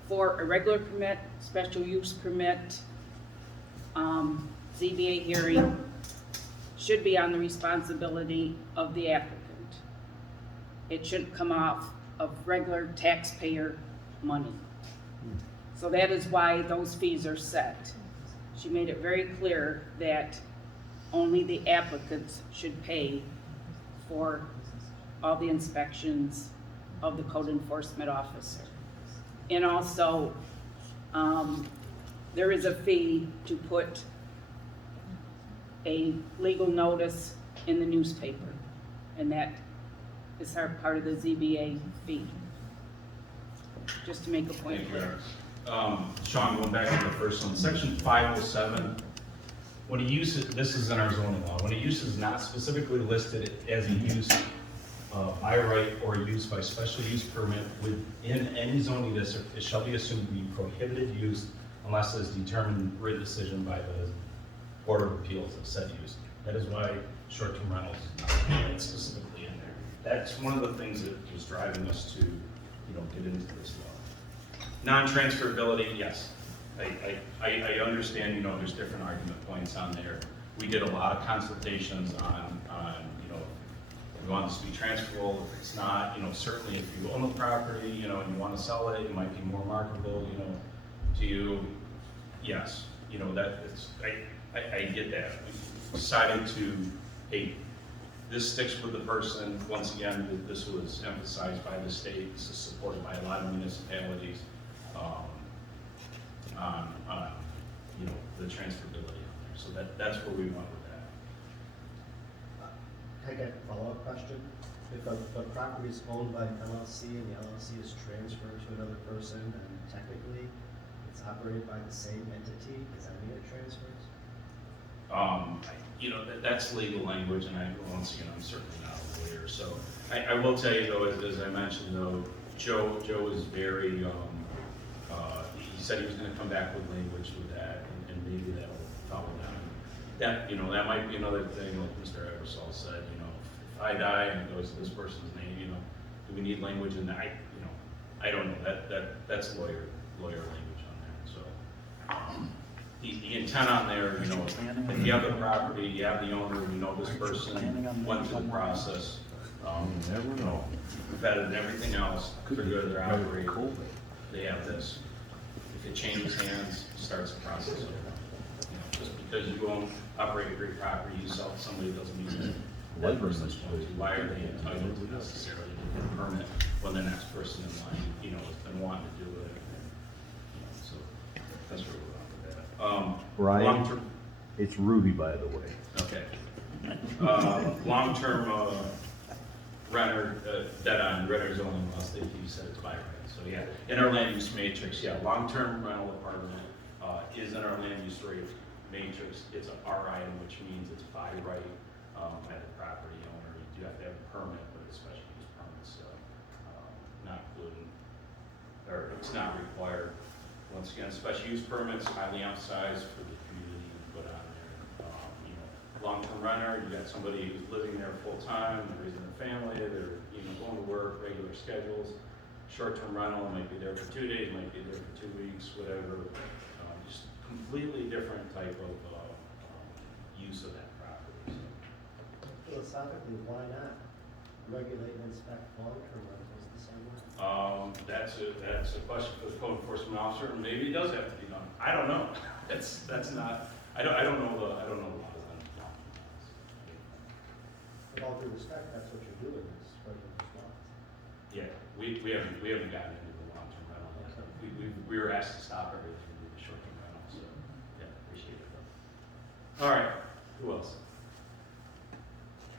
for a regular permit, special use permit, ZBA hearing, should be on the responsibility of the applicant. It shouldn't come off of regular taxpayer money. So that is why those fees are set. She made it very clear that only the applicants should pay for all the inspections of the code enforcement officer. And also, there is a fee to put a legal notice in the newspaper, and that is our part of the ZBA fee. Just to make a point. Thank you, Eric. Sean, going back to the first one, section 507, when a use, this is in our zoning law, when a use is not specifically listed as a use by right or a use by special use permit within any zoning district, it shall be assumed to be prohibited use unless it is determined in written decision by the Board of Appeals of said use. That is why short-term rentals is not specifically in there. That's one of the things that was driving us to, you know, get into this law. Non-transferability, yes. I understand, you know, there's different argument points on there. We did a lot of consultations on you know, if we want this to be transferable, if it's not, you know, certainly if you own the property, you know, and you want to sell it, it might be more marketable, you know, to you. Yes, you know, that it's, I get that. We decided to, hey, this sticks with the person. Once again, this was emphasized by the state. This is supported by a lot of municipalities on you know, the transferability on there. So that's where we went with that. Can I get a follow-up question? If a property is owned by an LLC and the LLC is transferred to another person, and technically it's operated by the same entity, does that mean it transfers? You know, that's legal language, and once again, I'm certainly not a lawyer. So I will tell you though, as I mentioned though, Joe is very, he said he was gonna come back with language with that, and maybe that'll follow down. That, you know, that might be another thing, like Mr. Eversole said, you know, if I die and it goes to this person's name, you know, do we need language in that? You know, I don't know, that's lawyer language on there, so. The intent on there, you know, if you have the property, you have the owner, you know this person went through the process, You never know. vetted everything else, for good of their operation, they have this. If it changes hands, starts the process over. You know, just because you operate a great property, you sell it to somebody that doesn't use it, that person's going to, why are they entitled to necessarily to get a permit when the next person in line, you know, has been wanting to do it? And, you know, so that's where we're at. Ryan, Long-term, it's Rudy, by the way. okay. Long-term renter, dead on renter zoning laws, you said it's by right. So yeah, in our land use matrix, yeah, long-term rental apartment is in our land use rate matrix, it's a R item, which means it's by right, by the property owner. You do have to have a permit, but it's special use permit, so, not including, or it's not required. Once again, special use permits, highly emphasized for the community to put on there. You know, long-term renter, you got somebody who's living there full-time, they're raising a family, they're, you know, going to work, regular schedules. Short-term rental might be there for 2 days, might be there for 2 weeks, whatever. Just completely different type of use of that property. So, Philosophically, why not regulate and inspect long-term rentals the same way? that's a question for the code enforcement officer, and maybe it does have to be done. I don't know. That's not, I don't know the laws on it. With all due respect, that's what you're doing, is spreading those laws. Yeah, we haven't gotten into the long-term rental yet. We were asked to stop everything with the short-term rental, so, yeah, appreciate it though. All right, who else?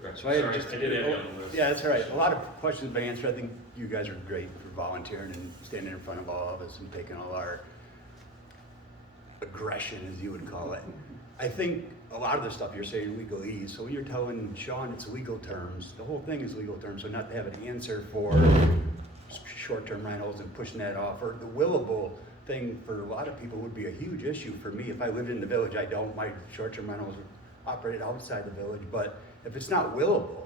So I Sorry, just- I did have you on the list. Yeah, that's all right. A lot of questions have been answered. I think you guys are great for volunteering and standing in front of all of us and taking all our aggression, as you would call it. I think a lot of the stuff you're saying legalese, so when you're telling Sean it's legal terms, the whole thing is legal terms, so not to have an answer for short-term rentals and pushing that off, or the willable thing for a lot of people would be a huge issue for me. If I lived in the village, I don't, my short-term rentals are operated outside the village, but if it's not willable,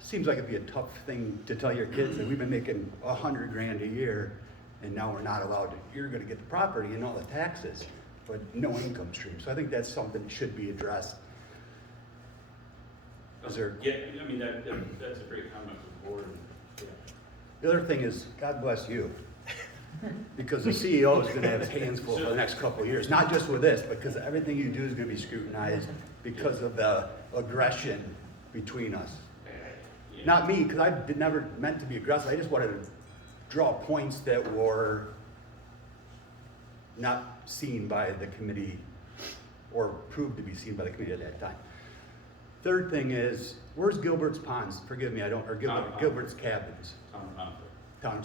seems like it'd be a tough thing to tell your kids that we've been making $100 grand a year and now we're not allowed to, you're gonna get the property and all the taxes, but no income stream. So I think that's something that should be addressed. Is there? Yeah, I mean, that's a great comment for the board. Yeah. The other thing is, God bless you. Because the CEO is gonna have his hands full for the next couple of years, not just with this, because everything you do is gonna be scrutinized because of the aggression between us. Yeah. Not me, because I never meant to be aggressive. I just wanted to draw points that were not seen by the committee or proved to be seen by the committee at that time. Third thing is, where's Gilbert's Ponds? Forgive me, I don't, or Gilbert's Cabins. Town,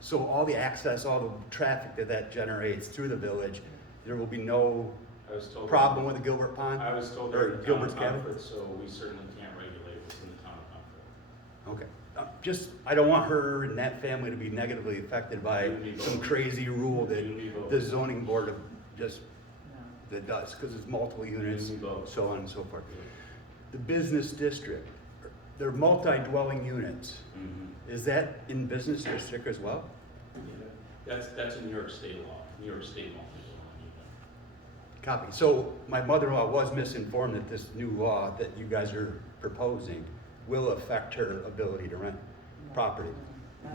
so all the access, all the traffic that generates through the village, there will be no I was told problem with the Gilbert Pond? I was told Or they're in the town Gilbert's of Cabin? Comfort, so we certainly can't regulate what's in the town of Comfort. Okay, I don't want her and that family to be negatively affected by You need some both. crazy rule You need that both. the zoning board of just, that does, because it's multiple units, You need both. so on and so forth. The business district, they're multi-dwelling units. Mhm. Is that in business district as well? Yeah. That's a New York State law, New York State multi-dwelling unit. Copy. So my mother-in-law was misinformed that this new law that you guys are proposing will affect her ability to rent property.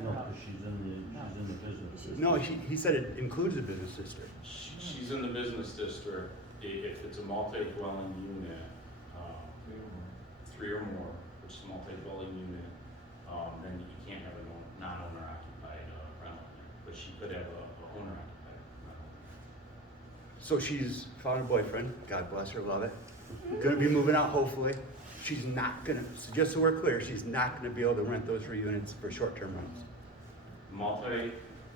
No, because she's in the business. No, he said it includes the business district. She's in the business district. If it's a multi-dwelling unit, 3 or more, which is a multi-dwelling unit, then you can't have a non-owner occupied rental. But she could have a owner occupied rental. So she's found a boyfriend, God bless her, love it. Gonna be moving out hopefully. She's not gonna, so just so we're clear, she's not gonna be able to rent those 3 units for short-term rentals.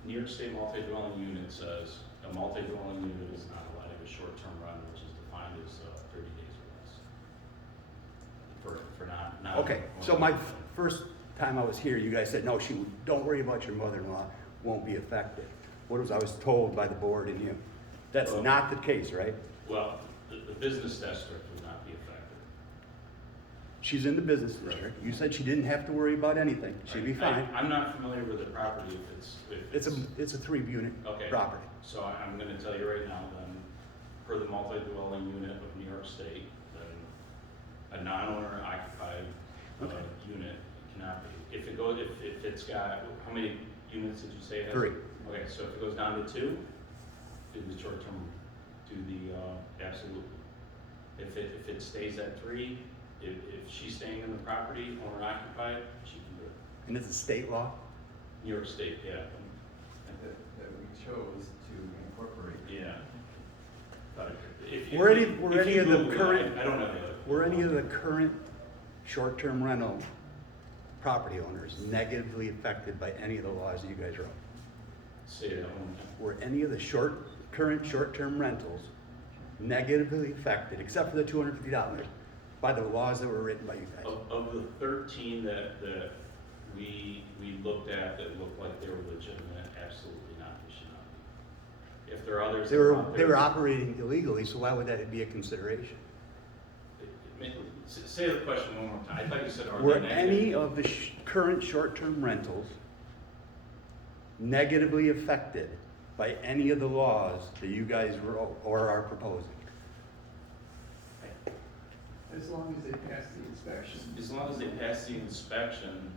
New York State multi-dwelling unit says a multi-dwelling unit is not allowed to have a short-term rental, which is defined as 30 days or less. For not. Okay, so my first time I was here, you guys said, no, don't worry about your mother-in-law, won't be affected. What was I was told by the board and you? That's not the case, right? Well, the business district would not be affected. She's in the business district. You said she didn't have to worry about anything. She'd be fine. I'm not familiar with the property if it's. It's a 3-unit Okay. property. So I'm gonna tell you right now, then, per the multi-dwelling unit of New York State, then a non-owner occupied unit cannot be. If it's got, how many units did you say it has? 3. Okay, so if it goes down to 2, do the short term, do the, absolutely. If it stays at 3, if she's staying in the property, owner occupied, she can do it. And it's a state law? New York State, yeah. that we chose to incorporate. Yeah. But Were any of the current, I don't know the other. were any of the current short-term rental property owners negatively affected by any of the laws that you guys wrote? Say that one more time. Were any of the current short-term rentals negatively affected, except for the $250, by the laws that were written by you guys? Of the 13 that we looked at that looked like they were legitimate, absolutely not, they should not be. If there are others They that are were, out they there. were operating illegally, so why would that be a consideration? Say the question one more time. I thought you said, are Were they any negative? of the current short-term rentals negatively affected by any of the laws that you guys were or are proposing? As long as they pass the inspection. As long as they pass the inspection,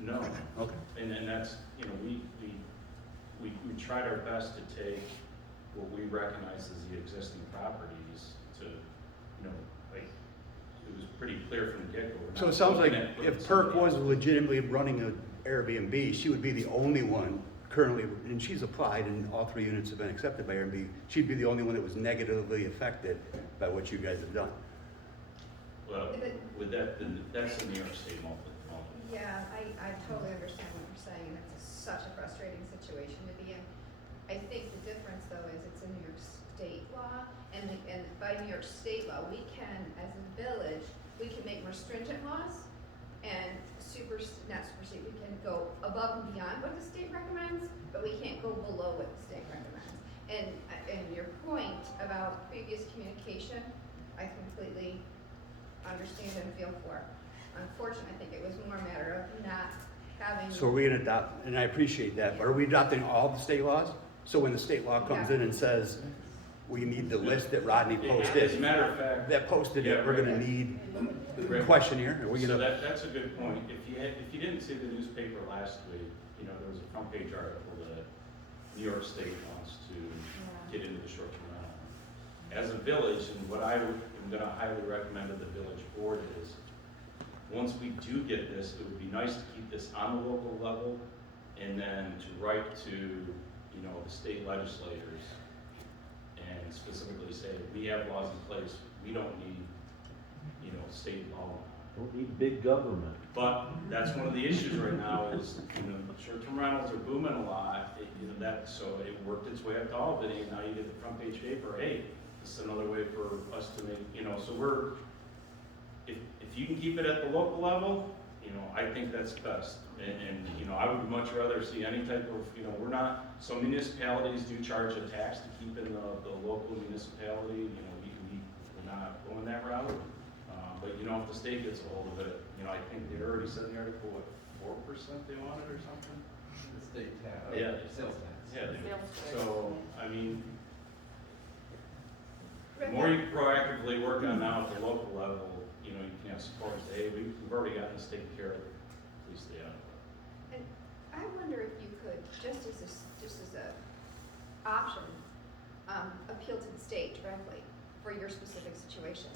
no. Okay. And that's, you know, we tried our best to take what we recognize as the existing properties to, you know, like, it was pretty clear from the get-go. We're So not it sounds like looking at putting if Perk somebody was else. legitimately running an Airbnb, she would be the only one currently, and she's applied and all 3 units have been accepted by Airbnb, she'd be the only one that was negatively affected by what you guys have done. Well, with that, then that's the New York State multi. Yeah, I totally understand what you're saying, and it's such a frustrating situation to be in. I think the difference, though, is it's a New York State law, and by New York State law, we can, as a village, we can make more stringent laws, and not supersede, we can go above and beyond what the state recommends, but we can't go below what the state recommends. And your point about previous communication, I completely understand and feel for. Unfortunately, I think it was more a matter of not having. So are we gonna adopt, and I appreciate that, but are we adopting all the state laws? So when the state law comes in and says, we need the list that Rodney As a posted, matter of fact. that posted it, we're gonna need a questionnaire, are we So gonna? that's a good point. If you didn't see the newspaper last week, you know, there was a front page article that New York State wants to get into the short-term rental. As a village, and what I am gonna highly recommend to the village board is, once we do get this, it would be nice to keep this on the local level, and then to write to, you know, the state legislators, and specifically say, we have laws in place, we don't need, you know, state law. Don't need big government. But that's one of the issues right now is, you know, short-term rentals are booming a lot, you know, so it worked its way up to Albany, and now you get the front page paper, hey, this is another way for us to make, you know, so if you can keep it at the local level, you know, I think that's best. And, you know, I would much rather see any type of, you know, some municipalities do charge a tax to keep in the local municipality, you know, we're not going that route. But, you know, if the state gets a hold of it, you know, I think they already said in the article, what, 4% they wanted or something? The state tax. Yeah. Sales tax. Yeah, they do. Sales tax. So, I mean, the more you proactively work on now at the local level, you know, you can have support and say, hey, we've already gotten this taken care of, please stay out of it. And I wonder if you could, just as a option, appeal to the state directly for your specific situation.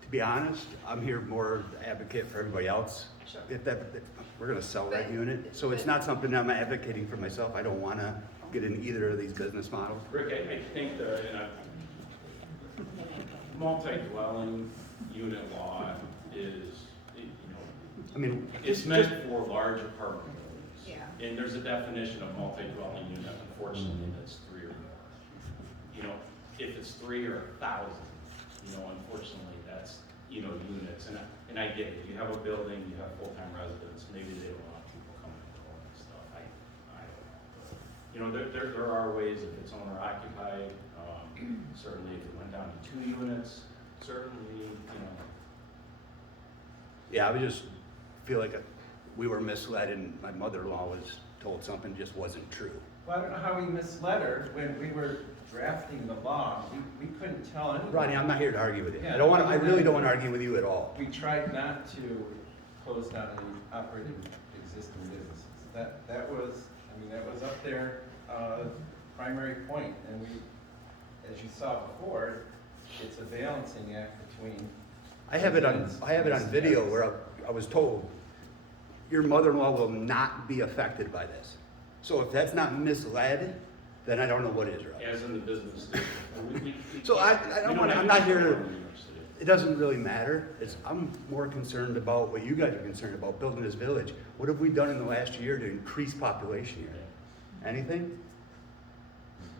To be honest, I'm here more to advocate for everybody else. Sure. If we're gonna sell that But- unit, so it's not something I'm advocating for myself, I don't wanna get in either of these business models. Rick, I think multi-dwelling unit law is, you know, I mean, it's meant for large apartment buildings. Yeah. And there's a definition of multi-dwelling unit, unfortunately, that's 3 or more. You know, if it's 3 or 1,000, you know, unfortunately, that's, you know, units. And I get it, you have a building, you have full-time residents, maybe they don't want people coming and going and stuff, I don't know. But, you know, there are ways if it's owner occupied, certainly if it went down to 2 units, certainly, you know. yeah, I would just feel like we were misled and my mother-in-law was told something just wasn't true. Well, I don't know how we misled her when we were drafting the law. We couldn't tell anyone. Rodney, I'm not here to argue with you. Yeah. I really don't wanna argue with you at all. We tried not to close down any operating existing businesses. That was up there, primary point, and we, as you saw before, it's a balancing act between. I have it on video where I was told, your mother-in-law will not be affected by this. So if that's not misled, then I don't know what is, right? As in the business district. So I'm not here to, it doesn't really matter. I'm more concerned about what you guys are concerned about, building this village. What have we done in the last year to increase population here? Anything?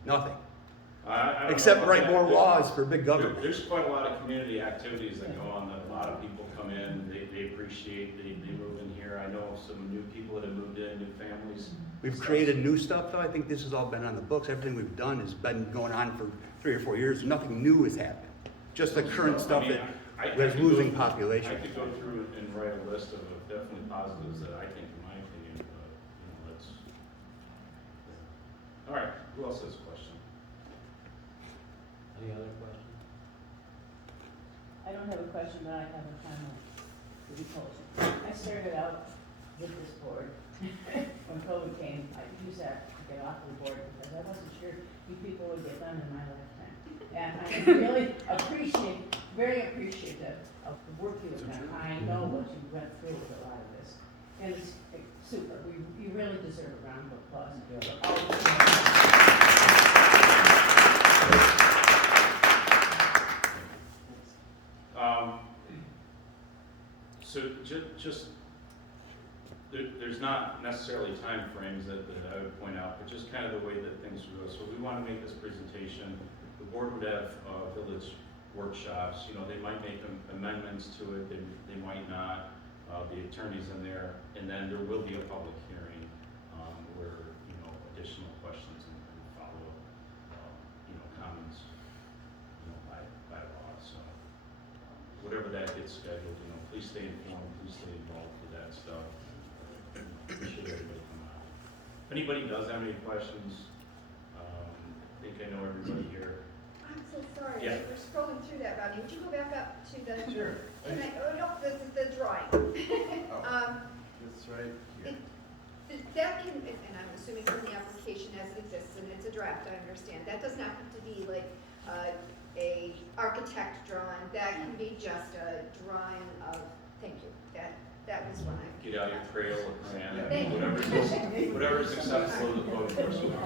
Nothing. I don't Except know write about more that. laws for big government. There's quite a lot of community activities that go on, that a lot of people come in, they appreciate, they move in here. I know of some new people that have moved in, new families. We've created new stuff, though. I think this has all been on the books. Everything we've done has been going on for 3 or 4 years. Nothing new has happened. Just the current stuff I mean, that I was could losing go- population. I could go through and write a list of definitely positives that I think, in my opinion, let's. All right, who else has a question? Any other questions? I don't have a question, but I have a comment to be posed. I started out with this board. When COVID came, I used that to get off the board because I wasn't sure you people would get done in my lifetime. And I'm really very appreciative of the work you have done. I know what you went through with a lot of this. And it's super. You really deserve a round of applause. For all the So there's not necessarily timeframes that I would point out, but just kind of the way that things would go. So we want to make this presentation. The board would have village workshops. They might make amendments to it. They might not. The attorneys in there, and then there will be a public hearing where additional questions and follow comments by law. So whatever that gets scheduled, please stay informed. Please stay involved with that stuff. Appreciate everybody coming out. If anybody does have any questions, I think I know everybody here. I'm so sorry, Yeah. we're scrolling through that, Rodney, would you go back up to the? Sure. Can I, oh, no, the drawing. That's right here. That can, and I'm assuming from the application as it exists, and it's a draft, I understand, that does not have to be like, a architect drawing, that can be just a drawing of, thank you, that was when I. Get out your trail of sand, Thank you. whatever's acceptable to the code enforcement.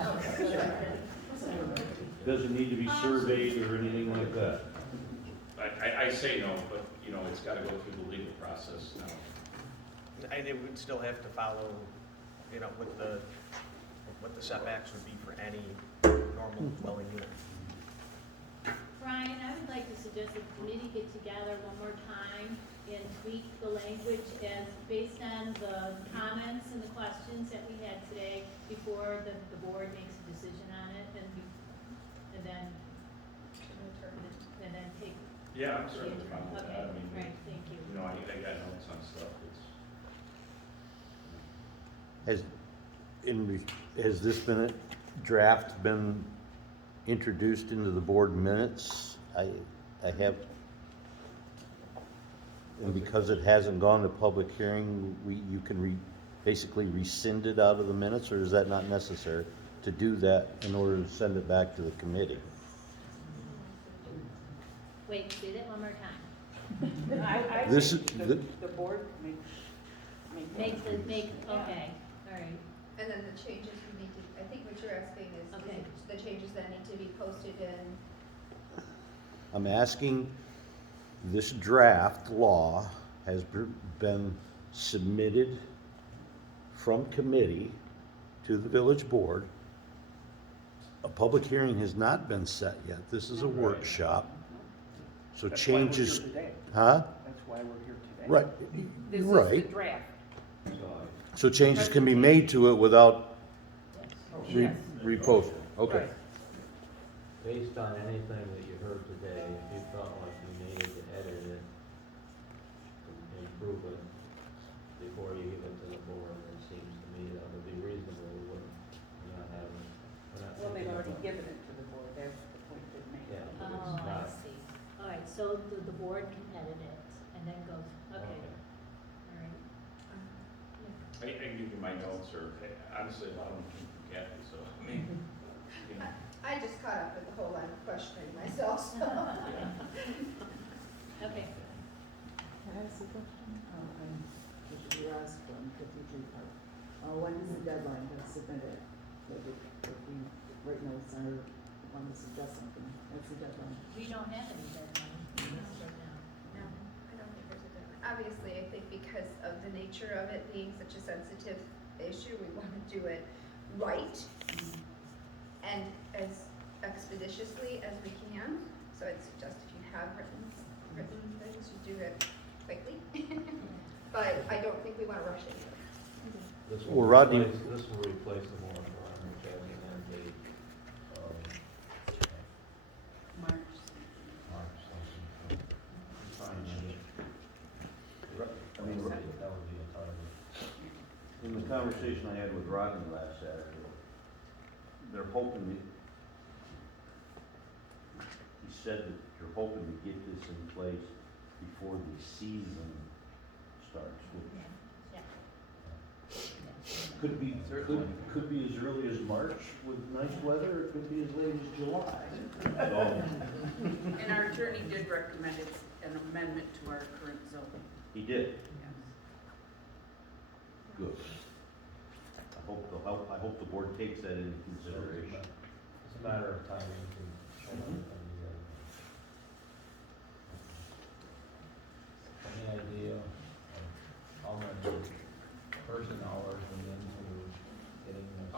Doesn't need to be surveyed or anything like that. I say no, but it's got to go through the legal process now. And it would still have to follow, what the setbacks would be for any normal dwelling unit. Brian, I would like to suggest that the committee get together one more time and tweak the language as based on the comments and the questions that we had today before the board makes a decision on it and then take. Yeah, I'm certainly fine with Okay, that. I mean, right, thank you. I got notes on stuff. Has this draft been introduced into the board minutes? I have, and because it hasn't gone to public hearing, you can basically rescind it out of the minutes, or is that not necessary to do that in order to send it back to the committee? Wait, say that one more time. I This think is the board Okay, all right. And then the changes we need to, I think what you're asking is Okay. the changes that need to be posted in. I'm asking, this draft law has been submitted from committee to the village board. A public hearing has not been set yet. This is a workshop. So changes, huh? That's why we're here today. Right, This is right. the draft. So changes can be made to it without Yes. reposting. Okay. Based on anything that you heard today, if you felt like you needed to edit it, improve it before you give it to the board, it seems to me that would be reasonable. We wouldn't, we're not having, we're not. Well, they've taking already a- given it to the board, that's the point they made. Yeah. but Oh, it's I not- see. All right, so the board can edit it and then goes, okay, Okay. all right. I can give you my notes, or honestly, a lot of them came from Kathy, so I mean, I just caught up with the whole line of questioning myself, so. Okay. Can I ask a question? This is Ross from 53 Park. When is the deadline to submit it? Like if we write notes or want to suggest something, that's the deadline. We don't have any deadline right now. No, I don't think there's a deadline. Obviously, I think because of the nature of it being such a sensitive issue, we want to do it right. And as expeditiously as we can. So I'd suggest if you have written things, you do it quickly. But I don't think we want to rush into it. This Well, Rodney- This will replace the moratorium, which has an end date of March. March something. Fine, I mean, that would be a target. in the conversation I had with Rodney last Saturday, they're hoping that, he said that you're hoping to get this in place before the season starts, which could be, could be as early as March with nice weather, it could be as late as July. So, And our attorney did recommend it's an amendment to our current zoning. he did, Yes. good. I hope the board takes that into consideration. It's a matter of timing to pull everything together. Any idea of how many person hours went into getting this?